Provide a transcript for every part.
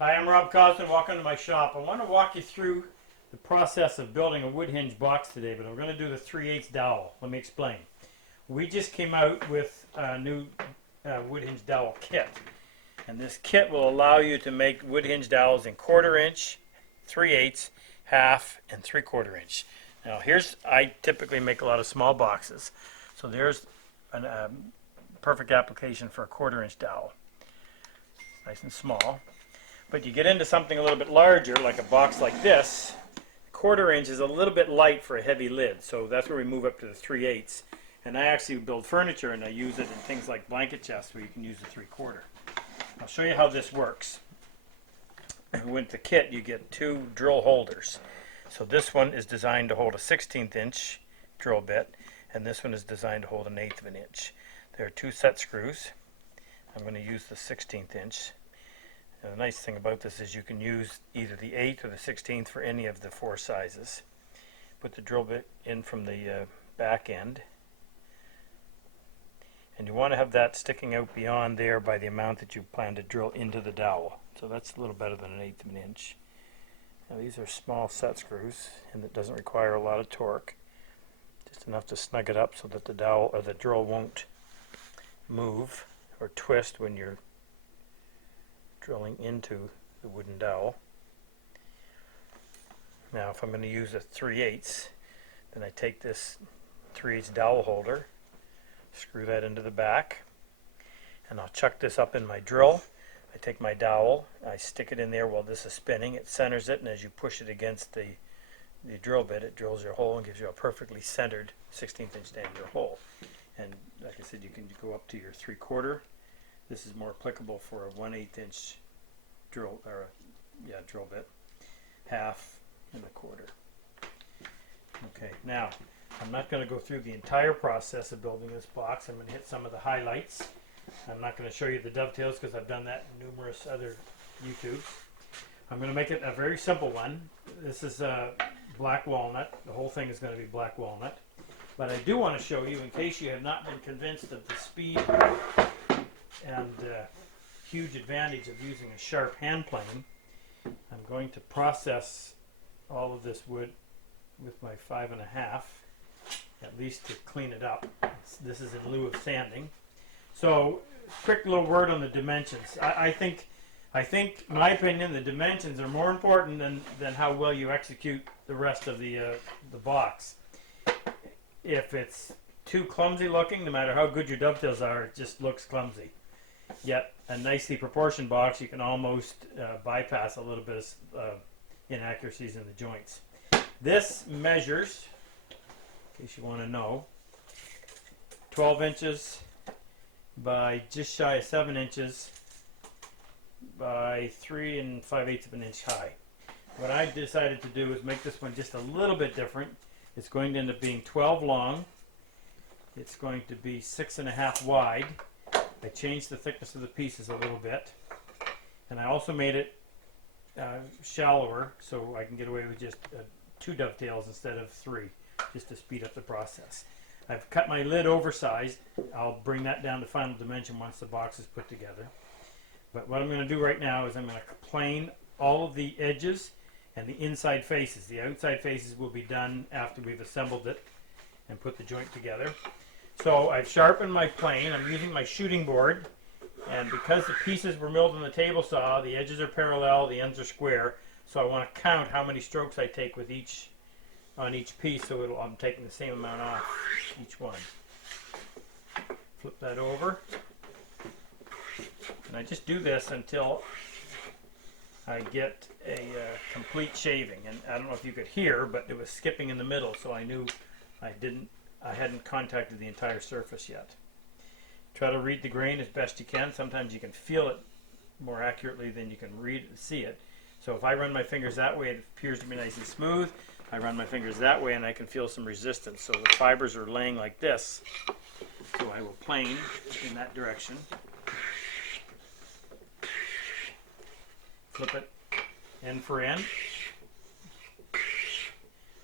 Hi, I'm Rob Cosman. Welcome to my shop. I want to walk you through the process of building a wood hinge box today, but I'm going to do the 3/8 dowel. Let me explain. We just came out with a new wood hinge dowel kit, and this kit will allow you to make wood hinge dowels in 1/4 inch, 3/8, half, and 3/4 inch. Now I typically make a lot of small boxes, so there's a perfect application for a 1/4 inch dowel. Nice and small. But you get into something a little bit larger, like a box like this, 1/4 inch is a little bit light for a heavy lid, so that's where we move up to the 3/8. And I actually build furniture and I use it in things like blanket chests where you can use the 3/4. I'll show you how this works. With the kit you get 2 drill holders. So this one is designed to hold a 1/16 inch drill bit, and this one is designed to hold 1/8 of an inch. There are 2 set screws. I'm going to use the 1/16 inch. And the nice thing about this is you can use either the 8th or the 16th for any of the 4 sizes. Put the drill bit in from the back end. And you want to have that sticking out beyond there by the amount that you plan to drill into the dowel. So that's a little better than 1/8 of an inch. Now these are small set screws, and it doesn't require a lot of torque. Just enough to snug it up so that the dowel or the drill won't move or twist when you're drilling into the wooden dowel. Now if I'm going to use a 3/8, then I take this 3/8 dowel holder, screw that into the back, and I'll chuck this up in my drill. I take my dowel, I stick it in there while this is spinning, it centers it, and as you push it against the drill bit, it drills your hole and gives you a perfectly centered 1/16 inch diameter hole. And like I said, you can go up to your 3/4. This is more applicable for a 1/8 inch drill, or drill bit, half and 1/4. Okay, now I'm not going to go through the entire process of building this box. I'm going to hit some of the highlights. I'm not going to show you the dovetails because I've done that in numerous other YouTubes. I'm going to make it a very simple one. This is black walnut. The whole thing is going to be black walnut. But I do want to show you, in case you have not been convinced of the speed and huge advantage of using a sharp hand plane, I'm going to process all of this wood with my 5.5, at least to clean it up. This is in lieu of sanding. So, quick little word on the dimensions. I think, in my opinion, the dimensions are more important than how well you execute the rest of the box. If it's too clumsy looking, no matter how good your dovetails are, it just looks clumsy. Yet a nicely proportioned box, you can almost bypass a little bit of inaccuracies in the joints. This measures, in case you want to know, 12 inches by just shy of 7 inches by 3 5/8 of an inch high. What I decided to do is make this one just a little bit different. It's going to end up being 12 long. It's going to be 6.5 wide. I changed the thickness of the pieces a little bit, and I also made it shallower so I can get away with just 2 dovetails instead of 3, just to speed up the process. I've cut my lid oversized. I'll bring that down to final dimension once the box is put together. But what I'm going to do right now is I'm going to plane all of the edges and the inside faces. The outside faces will be done after we've assembled it and put the joint together. So I've sharpened my plane. I'm using my shooting board, and because the pieces were milled on the table saw, the edges are parallel, the ends are square. So I want to count how many strokes I take with on each piece, so I'm taking the same amount off each one. Flip that over, and I just do this until I get a complete shaving. And I don't know if you could hear, but it was skipping in the middle, so I knew I hadn't contacted the entire surface yet. Try to read the grain as best you can. Sometimes you can feel it more accurately than you can see it. So if I run my fingers that way, it appears to be nice and smooth. I run my fingers that way and I can feel some resistance. So the fibers are laying like this. So I will plane in that direction. Flip it end for end.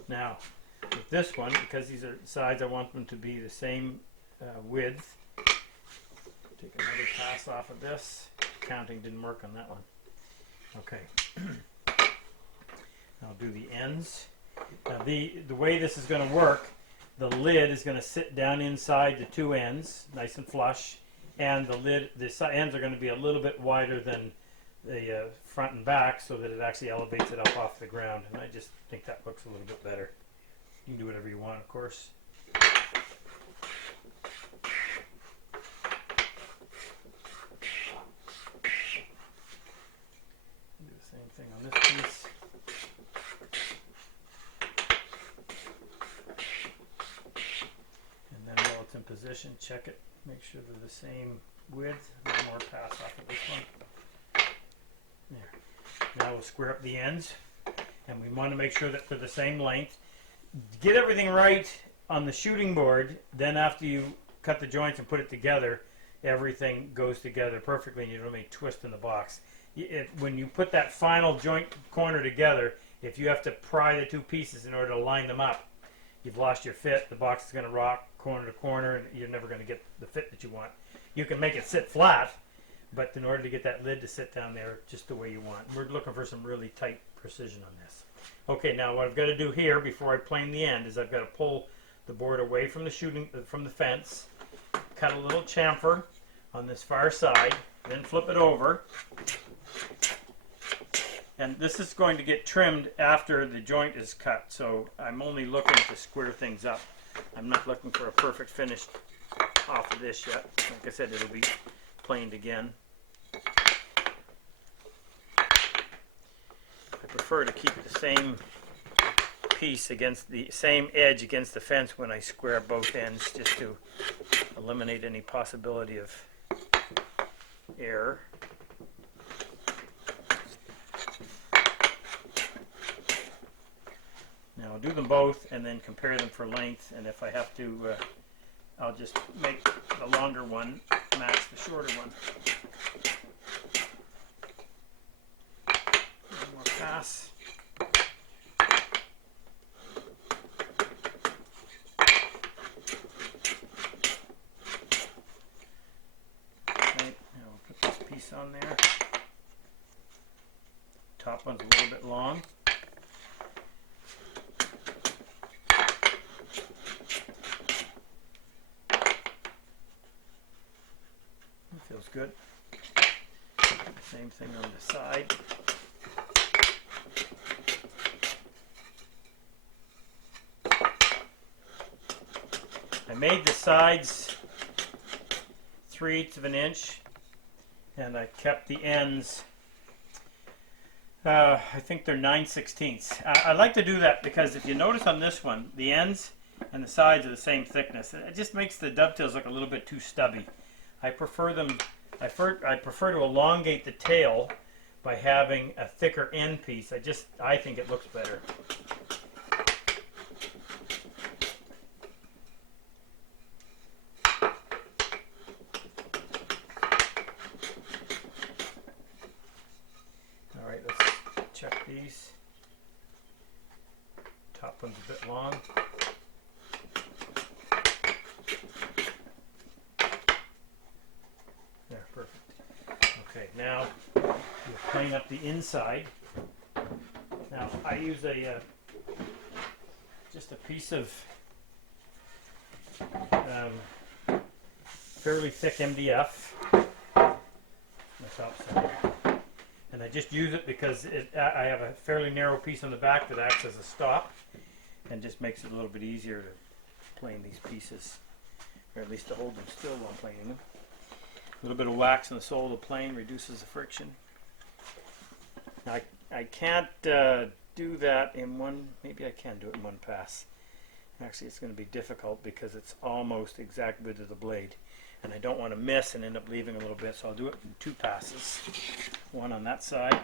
Now, with this one, because these are sides, I want them to be the same width. Take another pass off of this. Counting didn't work on that one. Okay. I'll do the ends. Now the way this is going to work, the lid is going to sit down inside the two ends, nice and flush, and the ends are going to be a little bit wider than the front and back, so that it actually elevates it up off the ground. And I just think that looks a little bit better. You can do whatever you want, of course. Do the same thing on this piece. And then while it's in position, check it. Make sure they're the same width. A little more pass off of this one. There. Now we'll square up the ends. And we want to make sure that they're the same length. Get everything right on the shooting board. Then after you cut the joints and put it together, everything goes together perfectly and you don't have any twist in the box. When you put that final joint corner together, if you have to pry the two pieces in order to line them up, you've lost your fit. The box is going to rock corner to corner and you're never going to get the fit that you want. You can make it sit flat, but in order to get that lid to sit down there just the way you want. We're looking for some really tight precision on this. Okay, now what I've got to do here before I plane the end is I've got to pull the board away from the fence, cut a little chamfer on this far side, then flip it over. And this is going to get trimmed after the joint is cut, so I'm only looking to square things up. I'm not looking for a perfect finish off of this yet. Like I said, it'll be planed again. I prefer to keep the same piece against the same edge against the fence when I square both ends, just to eliminate any possibility of error. Now I'll do them both and then compare them for length, and if I have to, I'll just make the longer one match the shorter one. One more pass. Okay, now we'll put this piece on there. Top one's a little bit long. Feels good. Same thing on the side. I made the sides 3/8 of an inch, and I kept the ends. I think they're 9/16. I like to do that because if you notice on this one, the ends and the sides are the same thickness. It just makes the dovetails look a little bit too stubby. I prefer to elongate the tail by having a thicker end piece. I think it looks better. All right, let's check these. Top one's a bit long. There, perfect. Okay, now we'll plane up the inside. Now I use just a piece of fairly thick MDF. My top side. And I just use it because I have a fairly narrow piece on the back that acts as a stop and just makes it a little bit easier to plane these pieces, or at least to hold them still while planing them. A little bit of wax in the sole of the plane reduces the friction. Now I can't do that in one, maybe I can do it in one pass. Actually it's going to be difficult because it's almost exact width of the blade. And I don't want to miss and end up leaving a little bit, so I'll do it in 2 passes. One on that side,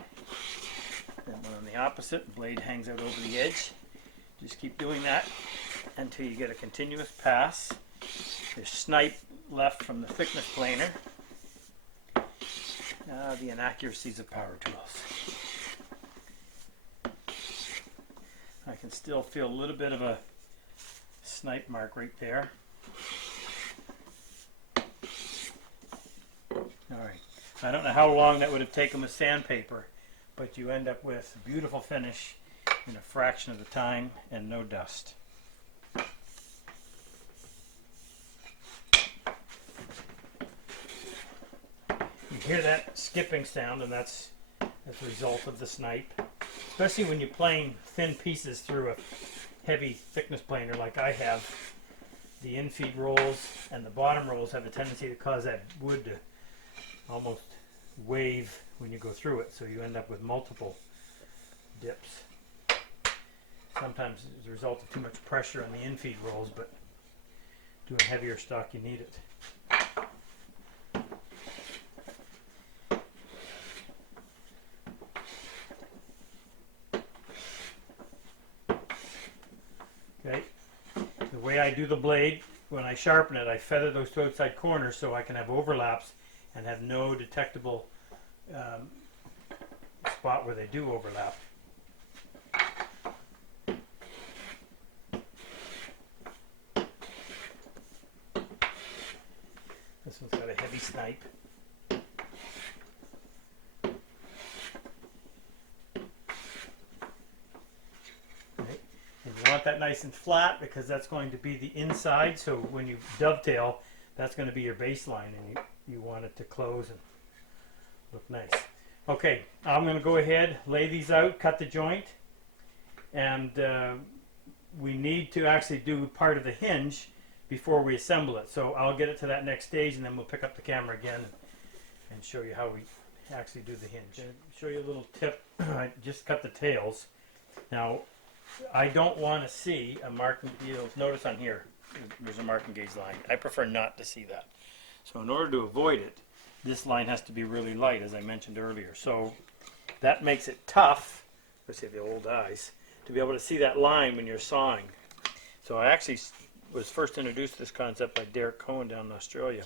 and one on the opposite. The blade hangs out over the edge. Just keep doing that until you get a continuous pass. There's snipe left from the thickness planer. The inaccuracies of power tools. I can still feel a little bit of a snipe mark right there. Alright, I don't know how long that would have taken with sandpaper, but you end up with a beautiful finish in a fraction of the time and no dust. You hear that skipping sound, and that's as a result of the snipe. Especially when you're playing thin pieces through a heavy thickness planer like I have. The infeed rolls and the bottom rolls have a tendency to cause that wood to almost wave when you go through it, so you end up with multiple dips. Sometimes as a result of too much pressure on the infeed rolls, but doing heavier stock you need it. Okay, the way I do the blade, when I sharpen it, I feather those two outside corners so I can have overlaps and have no detectable spot where they do overlap. This one's got a heavy snipe. You want that nice and flat because that's going to be the inside, so when you dovetail, that's going to be your baseline, and you want it to close and look nice. Okay, I'm going to go ahead, lay these out, cut the joint, and we need to actually do part of the hinge before we assemble it. So I'll get it to that next stage, and then we'll pick up the camera again and show you how we actually do the hinge. I'll show you a little tip. I just cut the tails. Now, I don't want to see a marking, you'll notice on here, there's a marking gauge line. I prefer not to see that. So in order to avoid it, this line has to be really light, as I mentioned earlier. So that makes it tough, let's say the old eyes, to be able to see that line when you're sawing. So I actually was first introduced to this concept by Derek Cohen down in Australia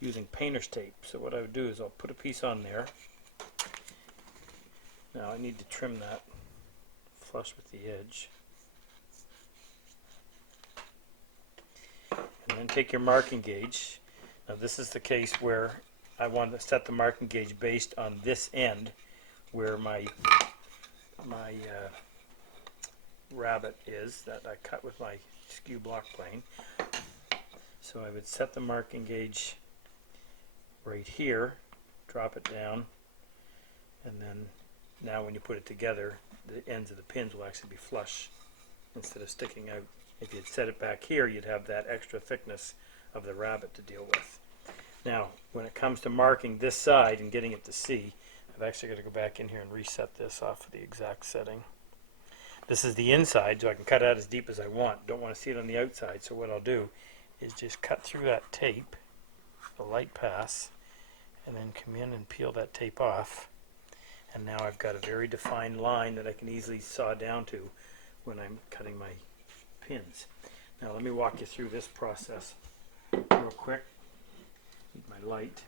using painter's tape. So what I would do is I'll put a piece on there. Now I need to trim that flush with the edge. And then take your marking gauge. Now this is the case where I want to set the marking gauge based on this end where my rabbet is that I cut with my skew block plane. So I would set the marking gauge right here, drop it down, and then now when you put it together, the ends of the pins will actually be flush instead of sticking out. If you'd set it back here, you'd have that extra thickness of the rabbet to deal with. Now, when it comes to marking this side and getting it to see, I've actually got to go back in here and reset this off of the exact setting. This is the inside, so I can cut out as deep as I want. Don't want to see it on the outside, so what I'll do is just cut through that tape, the light pass, and then come in and peel that tape off. And now I've got a very defined line that I can easily saw down to when I'm cutting my pins. Now let me walk you through this process real quick. Need my light.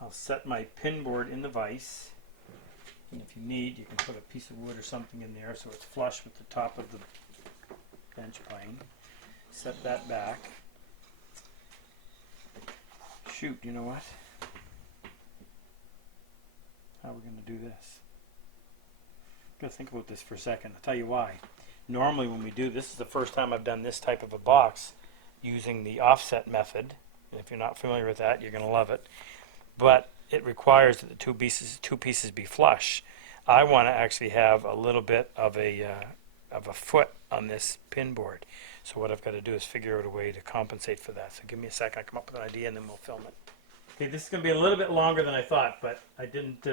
I'll set my pin board in the vise. And if you need, you can put a piece of wood or something in there so it's flush with the top of the bench plane. Set that back. Shoot, you know what? How are we going to do this? I've got to think about this for a second. I'll tell you why. Normally when we do this is the first time I've done this type of a box using the offset method. And if you're not familiar with that, you're going to love it. But it requires that the two pieces be flush. I want to actually have a little bit of a foot on this pin board. So what I've got to do is figure out a way to compensate for that. So give me a second. I'll come up with an idea and then we'll film it. Okay, this is going to be a little bit longer than I thought, but I didn't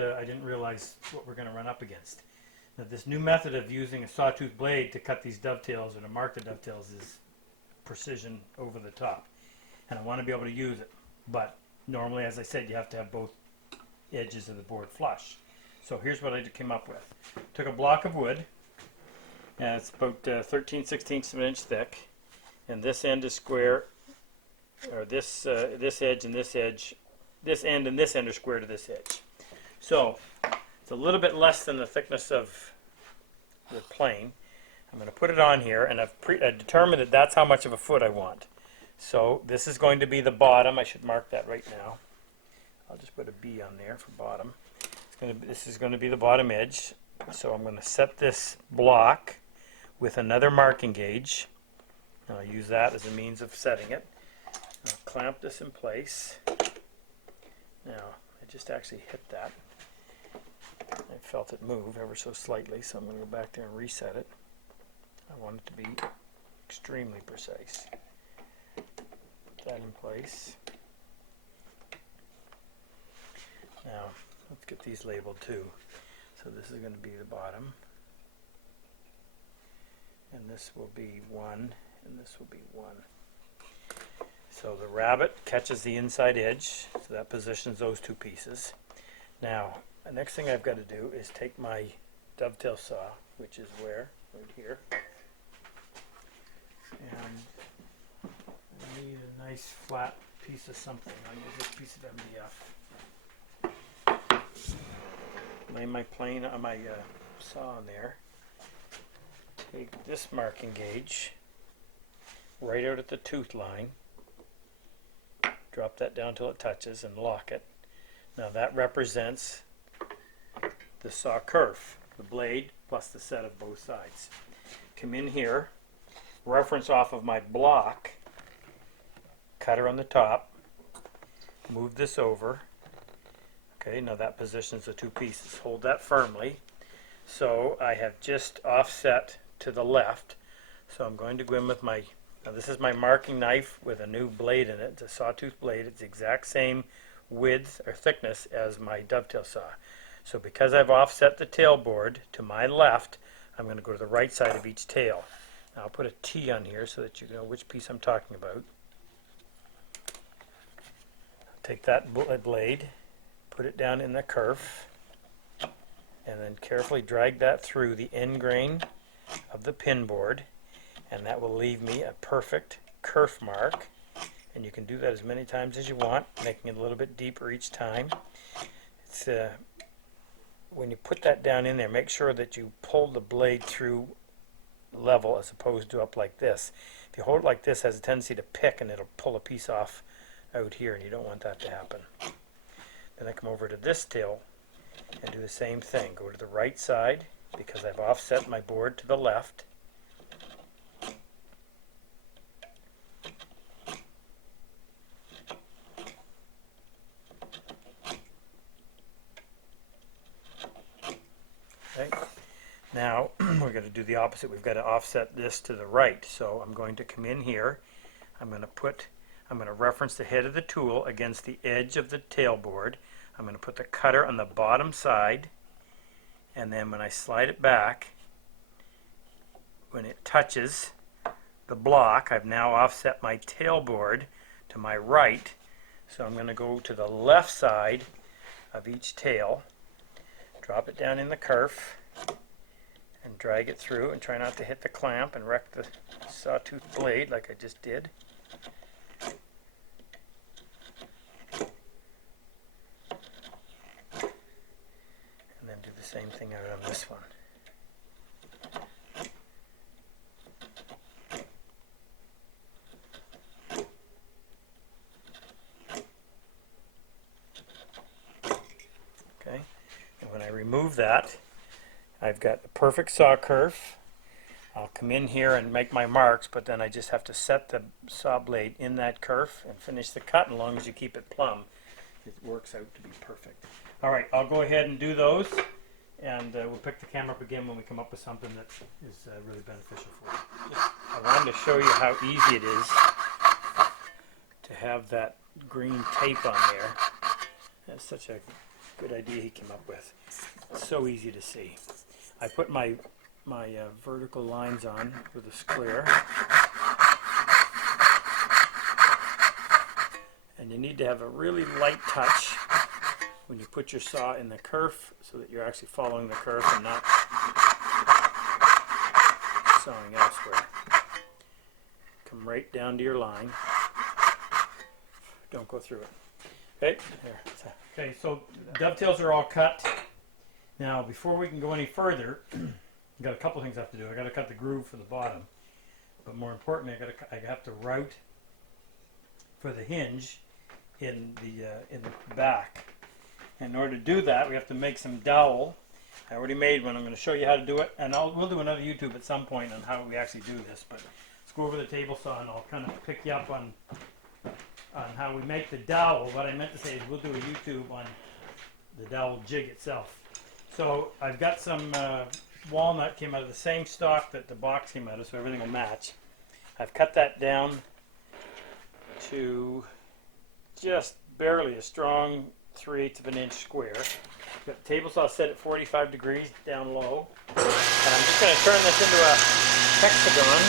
realize what we're going to run up against. Now, this new method of using a sawtooth blade to cut these dovetails or to mark the dovetails is precision over the top, and I want to be able to use it. But normally, as I said, you have to have both edges of the board flush. So here's what I came up with. Took a block of wood, and it's about 13/16 of an inch thick, and this end is square, or this edge and this edge. This end and this end are square to this edge. So it's a little bit less than the thickness of the plane. I'm going to put it on here, and I've determined that that's how much of a foot I want. So this is going to be the bottom. I should mark that right now. I'll just put a B on there for bottom. It's This is going to be the bottom edge. So I'm going to set this block with another marking gauge. I'll use that as a means of setting it. I'll clamp this in place. Now, I just actually hit that. I felt it move ever so slightly, so I'm going to go back there and reset it. I want it to be extremely precise. Put that in place. Now, let's get these labeled too. So this is going to be the bottom. And this will be 1, and this will be 1. So the rabbit catches the inside edge, so that positions those two pieces. Now, the next thing I've got to do is take my dovetail saw, which is where? Right here. And I need a nice flat piece of something. I'll use this piece of MDF. Lay my plane on my saw on there. Take this marking gauge right out at the tooth line. Drop that down till it touches and lock it. Now that represents the saw kerf, the blade plus the set of both sides. Come in here, reference off of my block, cutter on the top, move this over. Okay, now that positions the two pieces. Hold that firmly. So I have just offset to the left. So I'm going to go in with my, now this is my marking knife with a new blade in it. It's a sawtooth blade. It's the exact same width or thickness as my dovetail saw. So because I've offset the tailboard to my left, I'm going to go to the right side of each tail. Now I'll put a T on here so that you know which piece I'm talking about. Take that blade, put it down in the kerf, and then carefully drag that through the end grain of the pin board, and that will leave me a perfect kerf mark. And you can do that as many times as you want, making it a little bit deeper each time. It's when you put that down in there, make sure that you pull the blade through level as opposed to up like this. If you hold it like this, it has a tendency to pick and it'll pull a piece off out here, and you don't want that to happen. Then I come over to this tail and do the same thing. Go to the right side because I've offset my board to the left. Okay. Now we're going to do the opposite. We've got to offset this to the right. So I'm going to come in here. I'm going to reference the head of the tool against the edge of the tailboard. I'm going to put the cutter on the bottom side, and then when I slide it back, when it touches the block, I've now offset my tailboard to my right. So I'm going to go to the left side of each tail, drop it down in the kerf, and drag it through, and try not to hit the clamp and wreck the sawtooth blade like I just did. And then do the same thing out on this one. Okay, and when I remove that, I've got a perfect saw kerf. I'll come in here and make my marks, but then I just have to set the saw blade in that kerf and finish the cut. And as long as you keep it plumb, it works out to be perfect. All right, I'll go ahead and do those, and we'll pick the camera up again when we come up with something that is really beneficial for you. I wanted to show you how easy it is to have that green tape on there. That's such a good idea he came up with. It's so easy to see. I put my vertical lines on with a square, and you need to have a really light touch when you put your saw in the kerf so that you're actually following the kerf and not sawing elsewhere. Come right down to your line. Don't go through it. Okay, there. Okay, so dovetails are all cut. Now, before we can go any further, I've got a couple things I have to do. I got to cut the groove for the bottom, but more importantly, I have to route for the hinge in the back. In order to do that, we have to make some dowel. I already made one. I'm going to show you how to do it, and we'll do another YouTube at some point on how we actually do this. But let's go over the table saw, and I'll kind of pick you up on how we make the dowel. What I meant to say is we'll do a YouTube on the dowel jig itself. So I've got some walnut, came out of the same stock that the box came out of, so everything will match. I've cut that down to just barely a strong 3/8 of an inch square. Got the table saw set at 45 degrees down low. And I'm just going to turn this into a hexagon.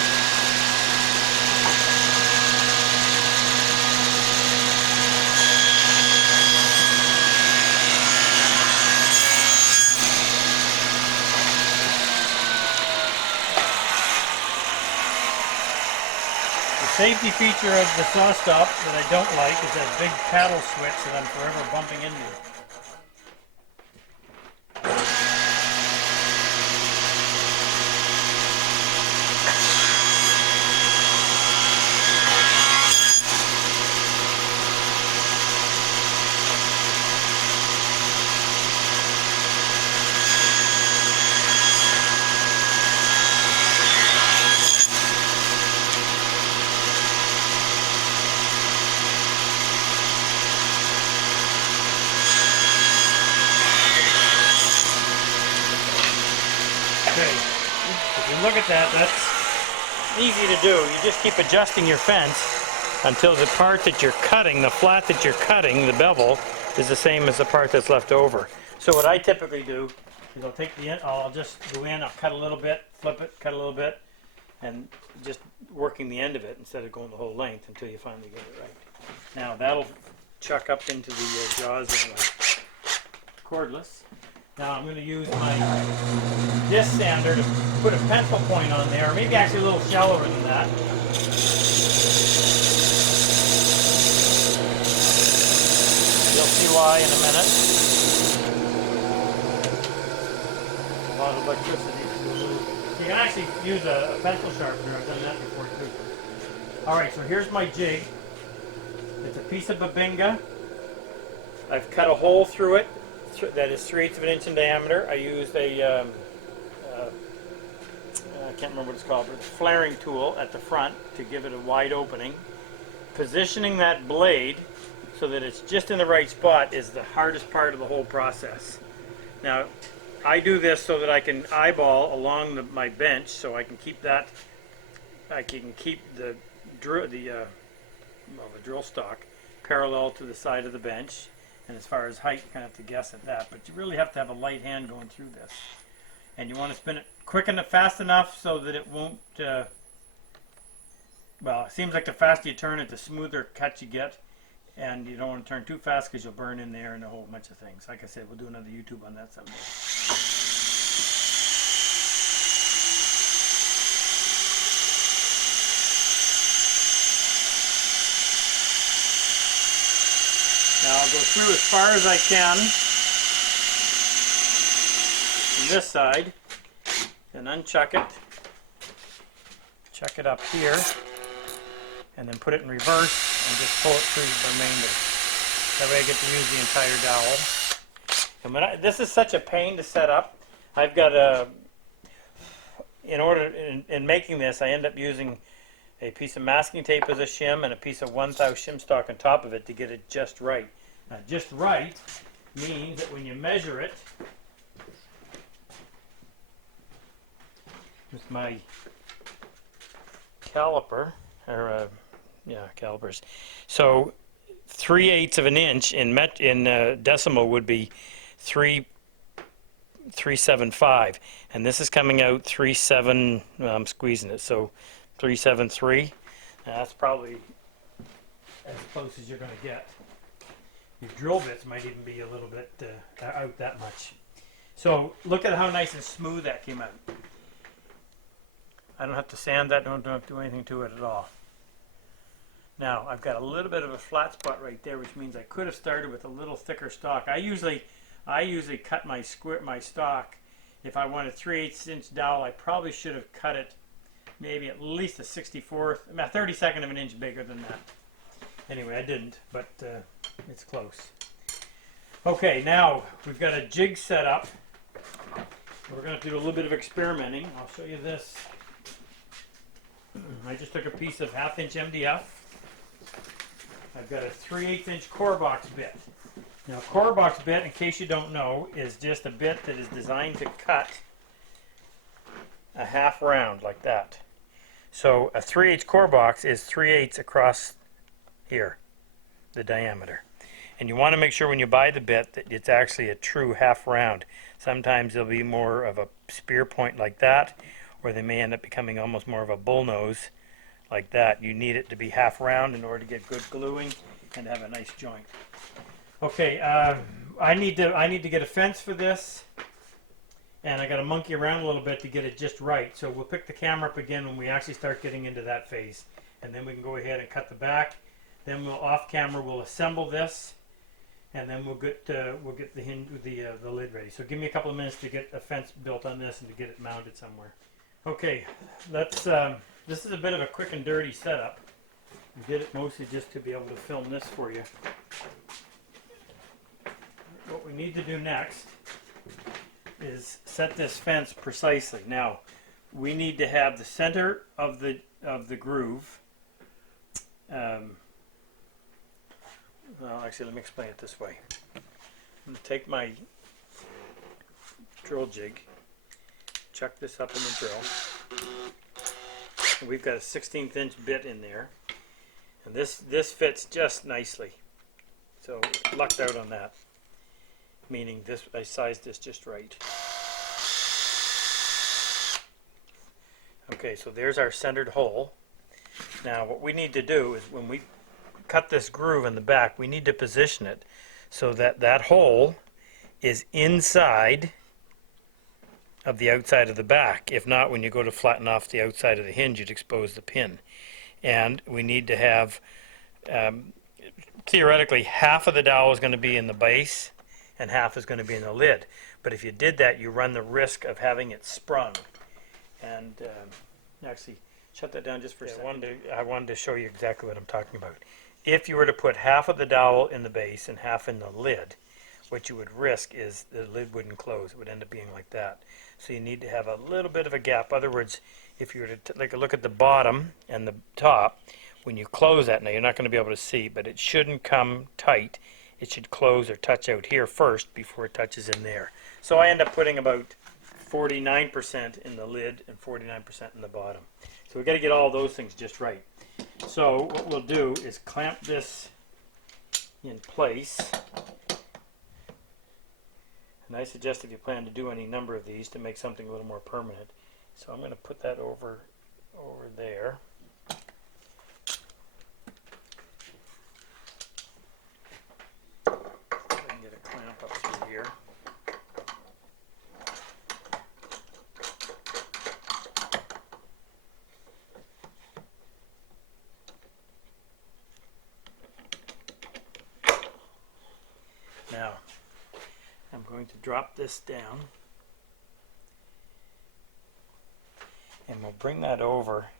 The safety feature of the saw stop that I don't like is that big paddle switch that I'm forever bumping into. If you look at that, that's easy to do. You just keep adjusting your fence until the part that you're cutting, the flat that you're cutting, the bevel, is the same as the part that's left over. So what I typically do is I'll take the end, I'll just go in, I'll cut a little bit, flip it, cut a little bit, and just working the end of it instead of going the whole length until you finally get it right. Now that'll chuck up into the jaws of my cordless. Now I'm going to use my disc sander to put a pencil point on there, or maybe actually a little shallower than that. You'll see why in a minute. A lot of electricity. You can actually use a pencil sharpener. I've done that before too. Alright, so here's my jig. It's a piece of babinga. I've cut a hole through it that is 3/8 of an inch in diameter. I used a, I can't remember what it's called, but a flaring tool at the front to give it a wide opening. Positioning that blade so that it's just in the right spot is the hardest part of the whole process. Now, I do this so that I can eyeball along my bench, so I can keep that, I can keep the drill stock parallel to the side of the bench. And as far as height, you kind of have to guess at that. But you really have to have a light hand going through this. And you want to spin it quick enough, fast enough so that it won't, well, it seems like the faster you turn it, the smoother cut you get. And you don't want to turn too fast because you'll burn in there and a whole bunch of things. Like I said, we'll do another YouTube on that someday. Now I'll go through as far as I can from this side and unchuck it, chuck it up here, and then put it in reverse and just pull it through the remainder. That way I get to use the entire dowel. And when this is such a pain to set up, I've got in making this, I end up using a piece of masking tape as a shim and a piece of 1/1000 shim stock on top of it to get it just right. Now, just right means that when you measure it with my caliper, or calipers, so 3/8 of an inch in decimal would be 3.375, and this is coming out 3.7. I'm squeezing it, so 3.73. That's probably as close as you're going to get. Your drill bits might even be a little bit out that much. So look at how nice and smooth that came out. I don't have to sand that, don't have to do anything to it at all. Now I've got a little bit of a flat spot right there, which means I could have started with a little thicker stock. I usually cut my stock. If I want a 3/8 inch dowel, I probably should have cut it maybe at least a 64th, a 32nd of an inch bigger than that. Anyway, I didn't, but it's close. Okay, now we've got a jig set up. We're going to do a little bit of experimenting. I'll show you this. I just took a piece of 1/2 inch MDF. I've got a 3/8 inch core box bit. Now, core box bit, in case you don't know, is just a bit that is designed to cut a half round like that. So a 3/8 core box is 3/8 across here, the diameter. And you want to make sure when you buy the bit that it's actually a true half round. Sometimes there'll be more of a spear point like that, or they may end up becoming almost more of a bull nose like that. You need it to be half round in order to get good gluing and have a nice joint. Okay, I need to get a fence for this, and I got to monkey around a little bit to get it just right. So we'll pick the camera up again when we actually start getting into that phase, and then we can go ahead and cut the back. Then we'll off camera we'll assemble this, and then we'll get the hinge, the lid ready. So give me a couple of minutes to get a fence built on this and to get it mounted somewhere. Okay, let's. This is a bit of a quick and dirty setup. I did it mostly just to be able to film this for you. What we need to do next is set this fence precisely. Now, we need to have the center of the groove. Well, actually, let me explain it this way. I'm going to take my drill jig, chuck this up in the drill. And we've got a 1/16 inch bit in there, and this fits just nicely. So lucked out on that. Meaning this, I sized this just right. Okay, so there's our centered hole. Now what we need to do is when we cut this groove in the back, we need to position it so that that hole is inside of the outside of the back. If not, when you go to flatten off the outside of the hinge, you'd expose the pin. And we need to have, theoretically, half of the dowel is going to be in the base and half is going to be in the lid. But if you did that, you run the risk of having it sprung. And actually, shut that down just for a second. I wanted to show you exactly what I'm talking about. If you were to put half of the dowel in the base and half in the lid, what you would risk is the lid wouldn't close. It would end up being like that. So you need to have a little bit of a gap. In other words, if you were to take a look at the bottom and the top, when you close that, now you're not going to be able to see, but it shouldn't come tight. It should close or touch out here first before it touches in there. So I end up putting about 49% in the lid and 49% in the bottom. So we've got to get all those things just right. So what we'll do is clamp this in place. And I suggest if you plan to do any number of these to make something a little more permanent. So I'm going to put that over there. I can get a clamp up through here. Now, I'm going to drop this down, and we'll bring that over,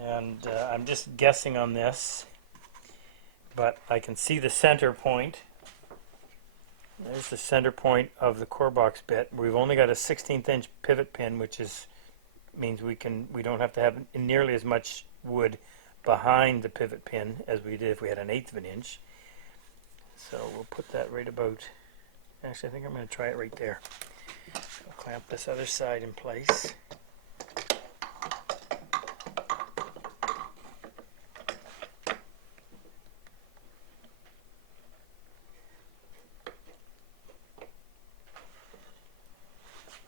and I'm just guessing on this, but I can see the center point. There's the center point of the core box bit. We've only got a 1/16 inch pivot pin, which means we don't have to have nearly as much wood behind the pivot pin as we did if we had an 1/8 of an inch. So we'll put that right about. Actually, I think I'm going to try it right there. I'll clamp this other side in place.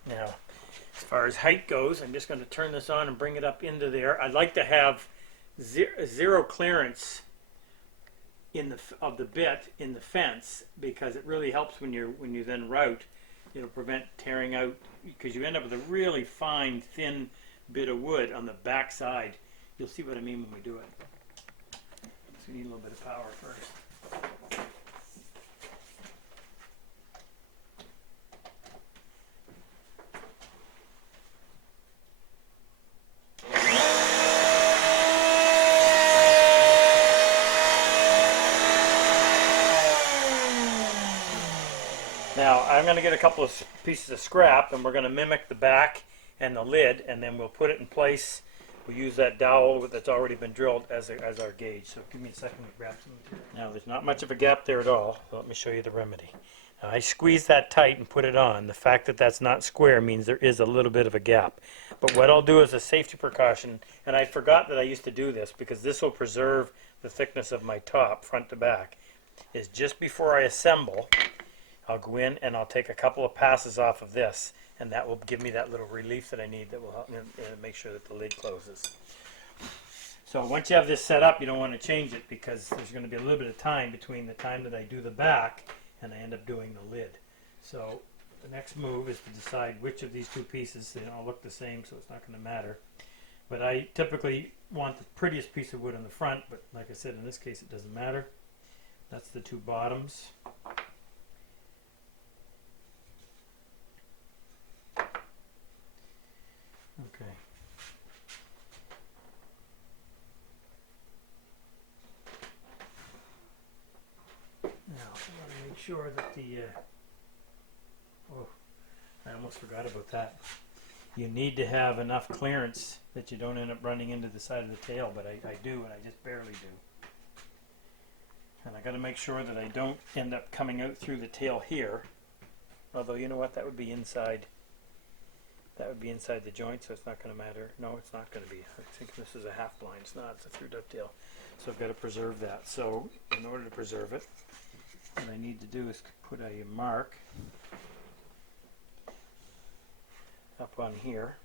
Now, as far as height goes, I'm just going to turn this on and bring it up into there. I'd like to have zero clearance of the bit in the fence, because it really helps when you then route. It'll prevent tearing out, because you end up with a really fine thin bit of wood on the back side. You'll see what I mean when we do it. So we need a little bit of power first. I'm going to get a couple of pieces of scrap, and we're going to mimic the back and the lid, and then we'll put it in place. We'll use that dowel that's already been drilled as our gauge. So give me a second to grab some material. Now there's not much of a gap there at all. So let me show you the remedy. Now I squeeze that tight and put it on. The fact that that's not square means there is a little bit of a gap. But what I'll do as a safety precaution, and I forgot that I used to do this because this will preserve the thickness of my top front to back, is just before I assemble, I'll go in and I'll take a couple of passes off of this, and that will give me that little relief that I need that will help me make sure that the lid closes. So once you have this set up, you don't want to change it because there's going to be a little bit of time between the time that I do the back and I end up doing the lid. So the next move is to decide which of these two pieces, they all look the same, so it's not going to matter. But I typically want the prettiest piece of wood on the front, but like I said, in this case it doesn't matter. That's the two bottoms. Okay. Now, I want to make sure that the, oh, I almost forgot about that. You need to have enough clearance that you don't end up running into the side of the tail, but I do, and I just barely do. And I got to make sure that I don't end up coming out through the tail here. Although, you know what, that would be inside. That would be inside the joint, so it's not going to matter. No, it's not going to be. I think this is a half blind. It's not. It's a through dovetail. So I've got to preserve that. So in order to preserve it, what I need to do is put a mark up on here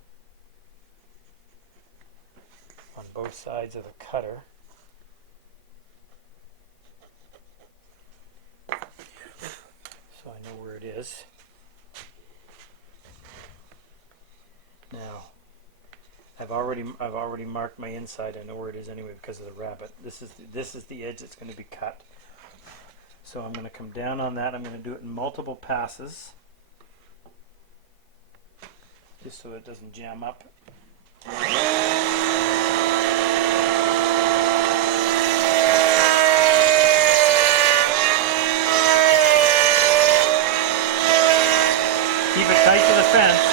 on both sides of the cutter. So I know where it is. Now, I've already marked my inside. I know where it is anyway because of the rabbet. This is the edge that's going to be cut. So I'm going to come down on that. I'm going to do it in multiple passes, just so it doesn't jam up. Keep it tight to the fence.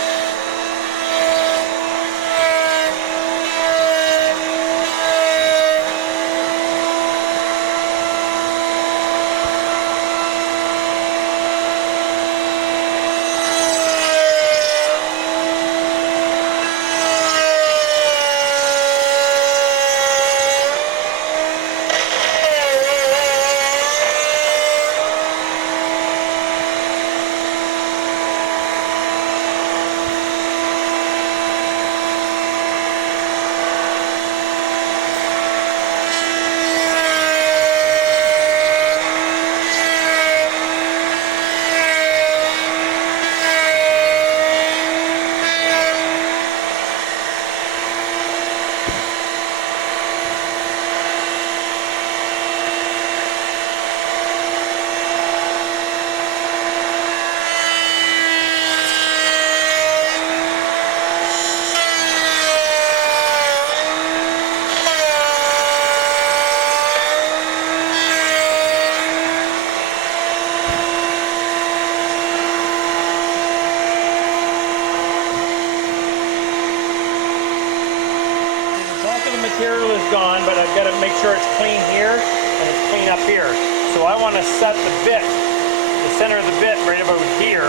Material is gone, but I've got to make sure it's clean here and it's clean up here. So I want to set the bit, the center of the bit right about here,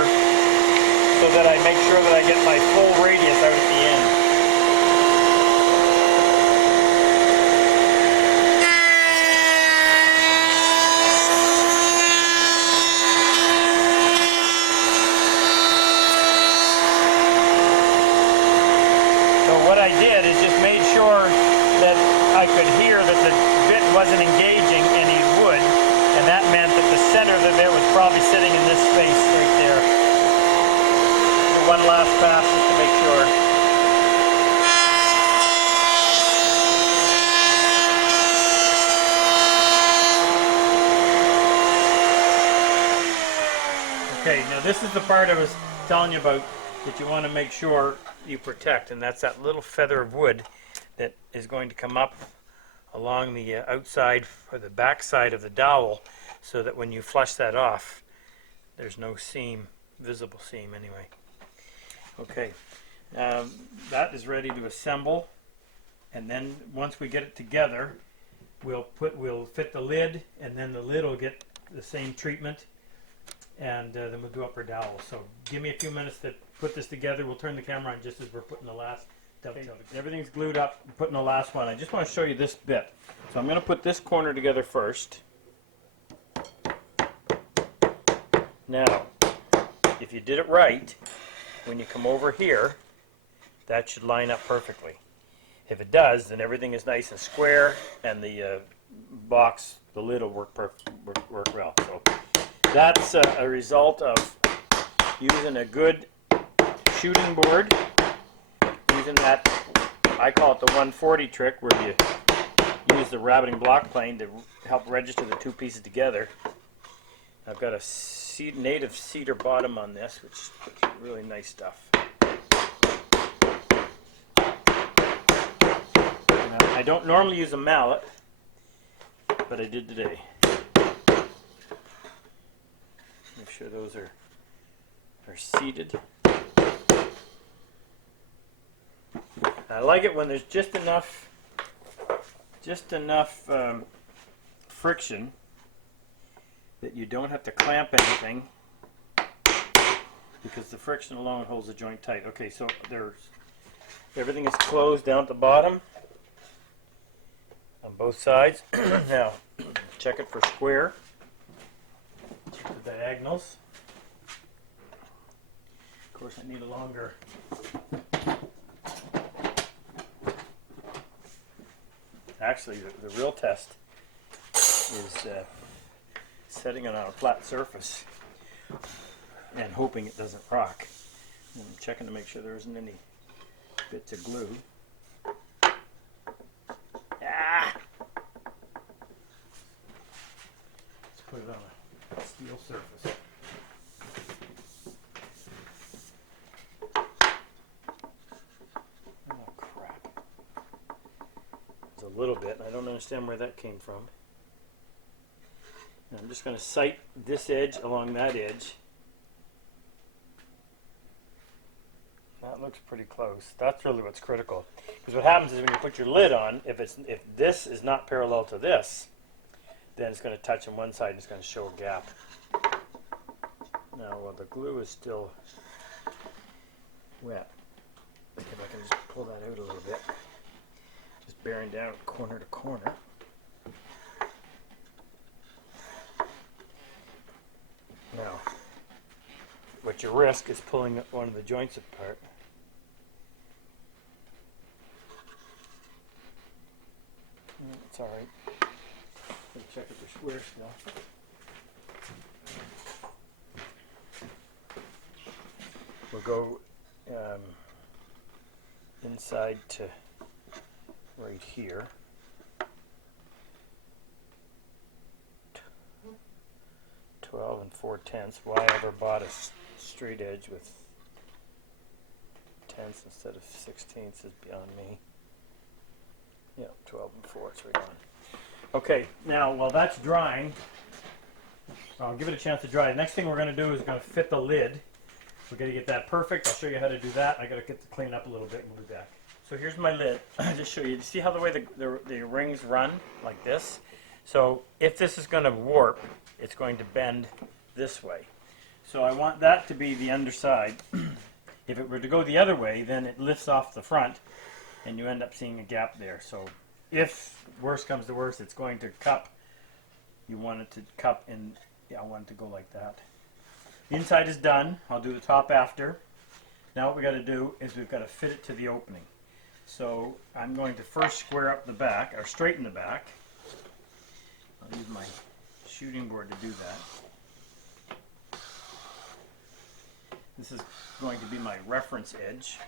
so that I make sure that I get my full radius out at the end. So what I did is just made sure that I could hear that the bit wasn't engaging any wood, and that meant that the center of the bit was probably sitting in this space right there. So one last pass just to make sure. Okay, now this is the part I was telling you about that you want to make sure you protect, and that's that little feather of wood that is going to come up along the outside or the back side of the dowel, so that when you flush that off, there's no seam visible seam anyway. Okay, that is ready to assemble, and then once we get it together, we'll fit the lid, and then the lid will get the same treatment, and then we'll do upper dowel. So give me a few minutes to put this together. We'll turn the camera on just as we're putting the last dovetail. Everything's glued up, I'm putting the last one. I just want to show you this bit. So I'm going to put this corner together first. Now, if you did it right, when you come over here, that should line up perfectly. If it does, then everything is nice and square, and the box, the lid will work well. So that's a result of using a good shooting board, using that, I call it the 140 trick, where you use the rabbiting block plane to help register the two pieces together. I've got a native cedar bottom on this, which is really nice stuff. Now, I don't normally use a mallet, but I did today. Make sure those are seated. I like it when there's just enough friction that you don't have to clamp anything, because the friction alone holds the joint tight. Okay, so everything is closed down at the bottom on both sides. Now, check it for square. Check the diagonals. Of course, I need a longer. Actually, the real test is setting it on a flat surface and hoping it doesn't rock. And I'm checking to make sure there isn't any bits of glue. Ah! Let's put it on a steel surface. Oh crap. There's a little bit, and I don't understand where that came from. And I'm just going to sight this edge along that edge. That looks pretty close. That's really what's critical. Because what happens is when you put your lid on, if this is not parallel to this, then it's going to touch on one side and it's going to show a gap. Now, while the glue is still wet, if I can just pull that out a little bit, just bearing down corner to corner. Now, what you risk is pulling one of the joints apart. It's alright. Check if they're square still. We'll go inside to right here. 12 4/10. Why I ever bought a straight edge with 10ths instead of 16ths is beyond me. Yeah, 12 4 right on. Okay, now while that's drying, I'll give it a chance to dry. The next thing we're going to do is going to fit the lid. We're going to get that perfect. I'll show you how to do that. I got to get to clean up a little bit and we'll be back. So here's my lid. I'll just show you. See how the way the rings run like this? So if this is going to warp, it's going to bend this way. So I want that to be the underside. If it were to go the other way, then it lifts off the front and you end up seeing a gap there. So if worse comes to worse, it's going to cup. You want it to cup in, yeah, I want it to go like that. The inside is done. I'll do the top after. Now what we got to do is we've got to fit it to the opening. So I'm going to first square up the back, or straighten the back. I'll use my shooting board to do that. This is going to be my reference edge.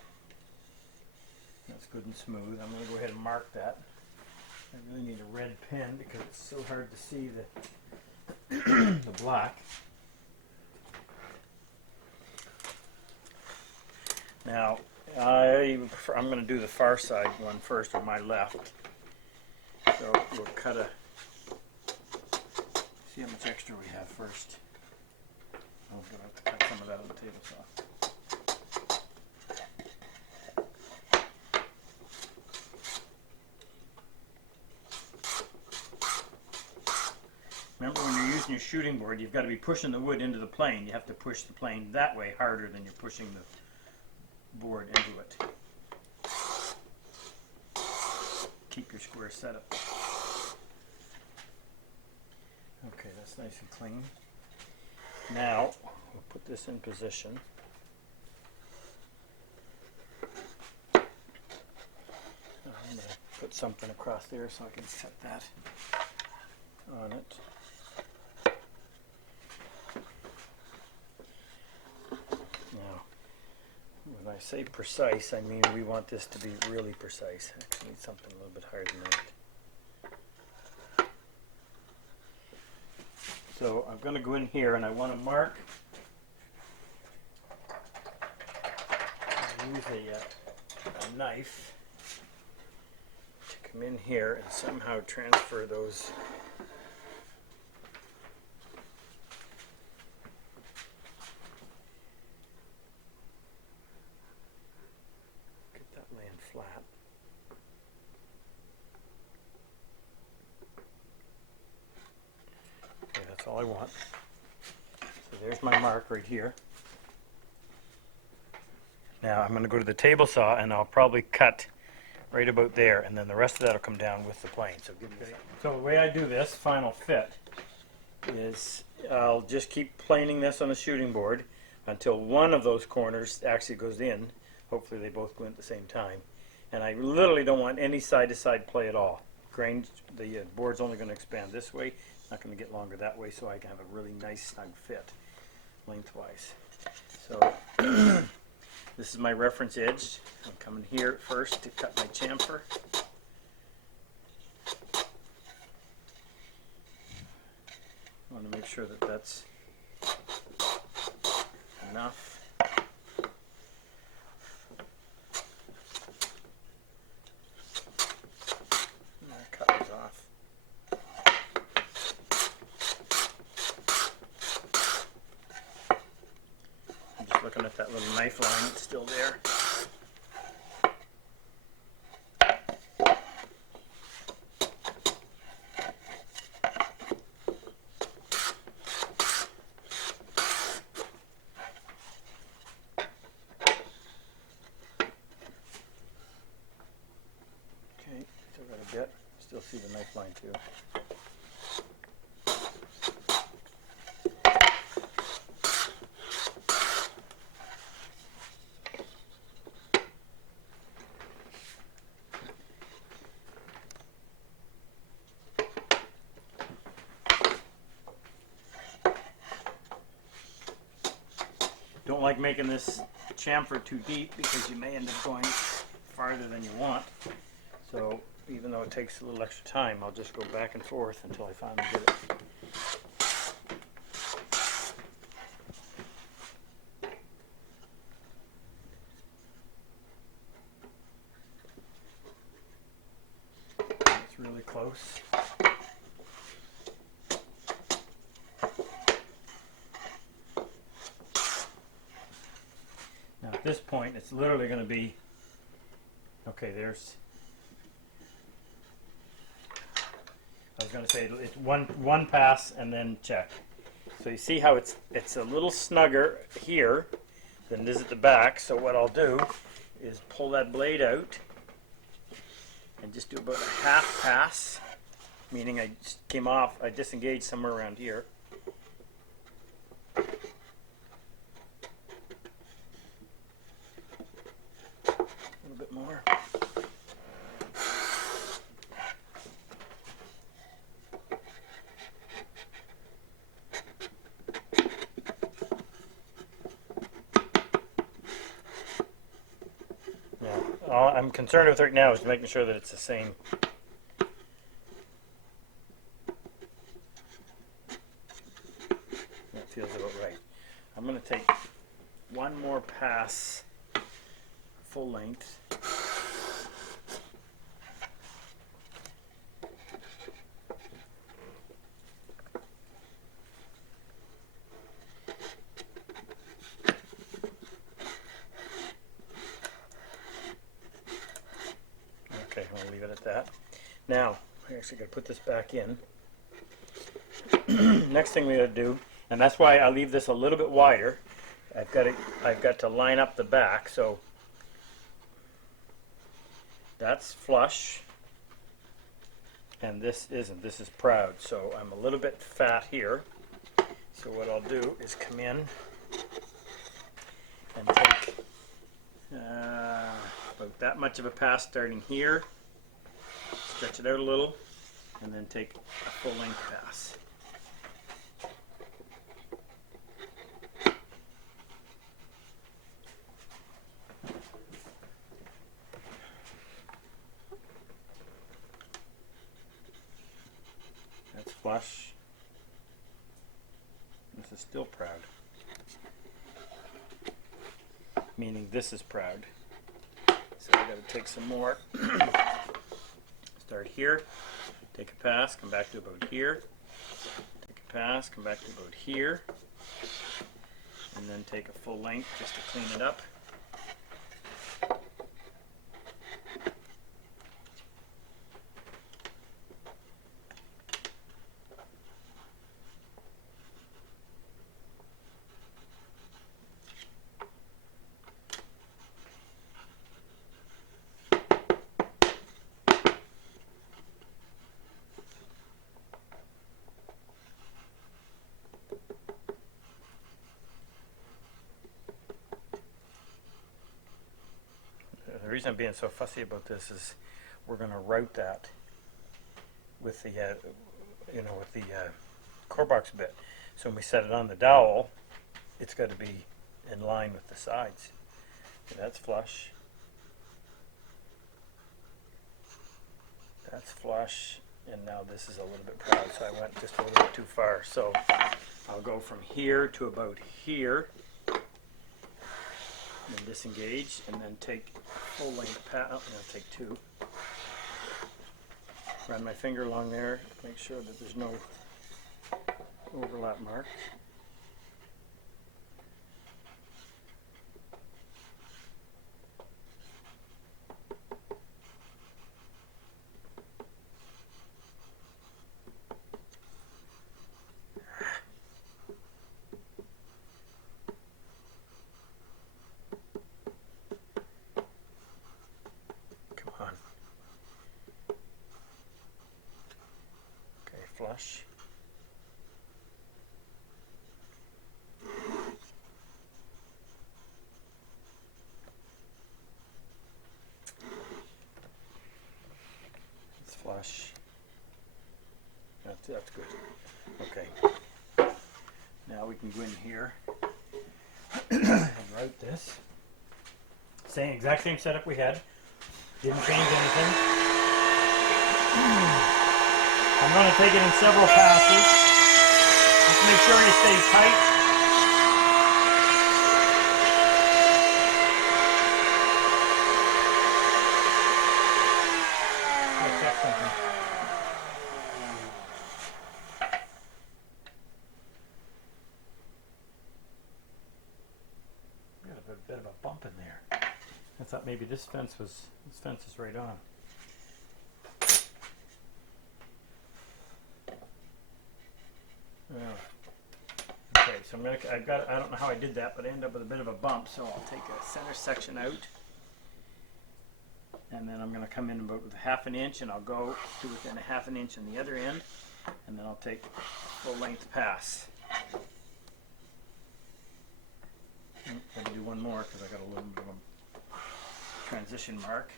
That's good and smooth. I'm going to go ahead and mark that. I really need a red pen because it's so hard to see the black. Now, I'm going to do the far side one first, or my left. So we'll cut a, see how much extra we have first. I'm going to have to cut some of that on the table saw. Remember, when you're using your shooting board, you've got to be pushing the wood into the plane. You have to push the plane that way harder than you're pushing the board into it. Keep your square setup. Okay, that's nice and clean. Now, we'll put this in position. I'm going to put something across there so I can set that on it. Now, when I say precise, I mean we want this to be really precise. Actually, need something a little bit higher than that. So I'm going to go in here and I want to mark. Use a knife to come in here and somehow transfer those. Get that laying flat. Okay, that's all I want. So there's my mark right here. Now I'm going to go to the table saw and I'll probably cut right about there, and then the rest of that will come down with the plane. So give me a second. So the way I do this final fit is I'll just keep planing this on the shooting board until one of those corners actually goes in. Hopefully they both go in at the same time. And I literally don't want any side-to-side play at all. The board's only going to expand this way, not going to get longer that way, so I can have a really nice snug fit lengthwise. So this is my reference edge. I'm coming here first to cut my chamfer. I want to make sure that that's enough. And I cut these off. I'm just looking at that little knife line that's still there. Okay, still got a bit. Still see the knife line too. Don't like making this chamfer too deep because you may end up going farther than you want. So even though it takes a little extra time, I'll just go back and forth until I finally get it. It's really close. Now at this point, it's literally going to be, okay, there's, I was going to say it's one pass and then check. So you see how it's a little snugger here than it is at the back. So what I'll do is pull that blade out and just do about a half pass, meaning I just came off, I disengaged somewhere around here. A little bit more. All I'm concerned with right now is making sure that it's the same. That feels about right. I'm going to take one more pass full length. with that. Now, I actually got to put this back in. Next thing we got to do, and that's why I leave this a little bit wider. I've got to line up the back, so that's flush, and this isn't. This is proud, so I'm a little bit fat here. So what I'll do is come in and take about that much of a pass starting here, stretch it out a little, and then take a full length pass. That's flush. This is still proud. Meaning this is proud. So I got to take some more. Start here, take a pass, come back to about here, take a pass, come back to about here, and then take a full length just to clean it up. The reason I'm being so fussy about this is we're going to route that with the with the core box bit. So when we set it on the dowel, it's got to be in line with the sides. Okay, that's flush. That's flush, and now this is a little bit proud, so I went just a little bit too far. So I'll go from here to about here. And disengage, and then take full length pass. I'll take two. Run my finger along there, make sure that there's no overlap marks. Flush. It's flush. That's good. Okay. Now we can go in here and route this. Exact same setup we had. Didn't change anything. I'm going to take it in several passes. Just make sure you stay tight. Got a bit of a bump in there. I thought maybe this fence is right on. Okay, so I don't know how I did that, but I ended up with a bit of a bump, so I'll take a center section out, and then I'm going to come in about with 1/2 inch, and I'll go to within 1/2 inch on the other end, and then I'll take full length pass. Got to do one more because I got a little bit of a transition mark.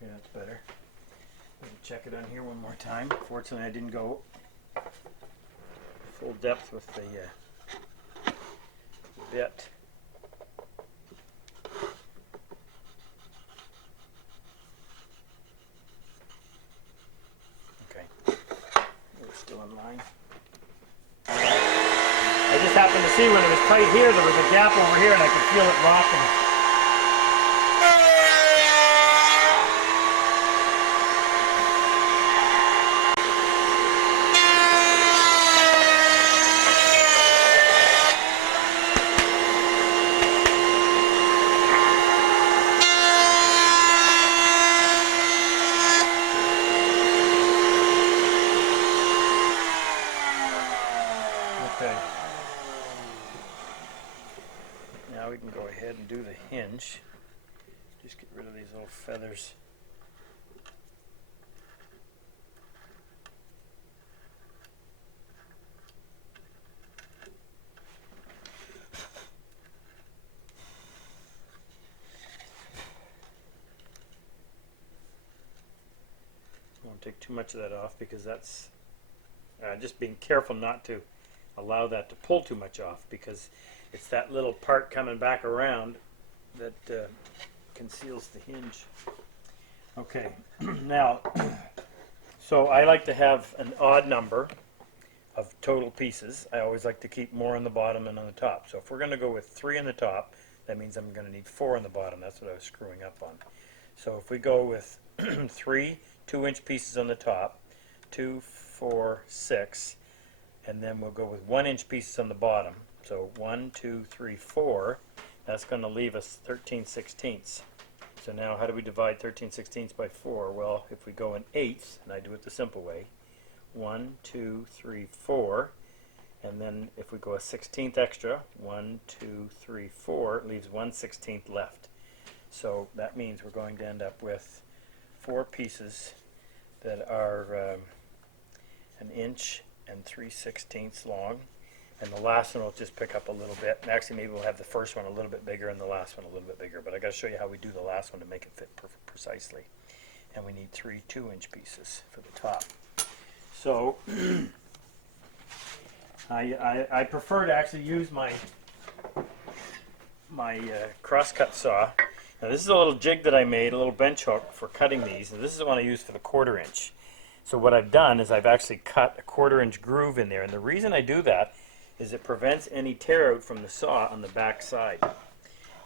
Okay, that's better. Check it on here one more time. Fortunately, I didn't go full depth with the bit. Okay, we're still in line. I just happened to see when it was tight here, there was a gap over here, and I could feel it rocking. Okay. Now we can go ahead and do the hinge. Just get rid of these little feathers. Won't take too much of that off because that's just being careful not to allow that to pull too much off, because it's that little part coming back around that conceals the hinge. Okay, now, so I like to have an odd number of total pieces. I always like to keep more on the bottom than on the top. So if we're going to go with 3 on the top, that means I'm going to need 4 on the bottom. That's what I was screwing up on. So if we go with 3 2-inch pieces on the top, 2, 4, 6, and then we'll go with 1-inch pieces on the bottom. So 1, 2, 3, 4. That's going to leave us 13/16. So now how do we divide 13/16 by 4? Well, if we go in eighths, and I do it the simple way, 1, 2, 3, 4, and then if we go a 16th extra, 1, 2, 3, 4, it leaves 1/16 left. So that means we're going to end up with 4 pieces that are 1 inch and 3/16 long, and the last one will just pick up a little bit. And actually, maybe we'll have the first one a little bit bigger and the last one a little bit bigger, but I got to show you how we do the last one to make it fit precisely. And we need 3 2-inch pieces for the top. So I prefer to actually use my crosscut saw. Now this is a little jig that I made, a little bench hook for cutting these, and this is the one I use for the 1/4 inch. So what I've done is I've actually cut a 1/4 inch groove in there, and the reason I do that is it prevents any tear out from the saw on the back side.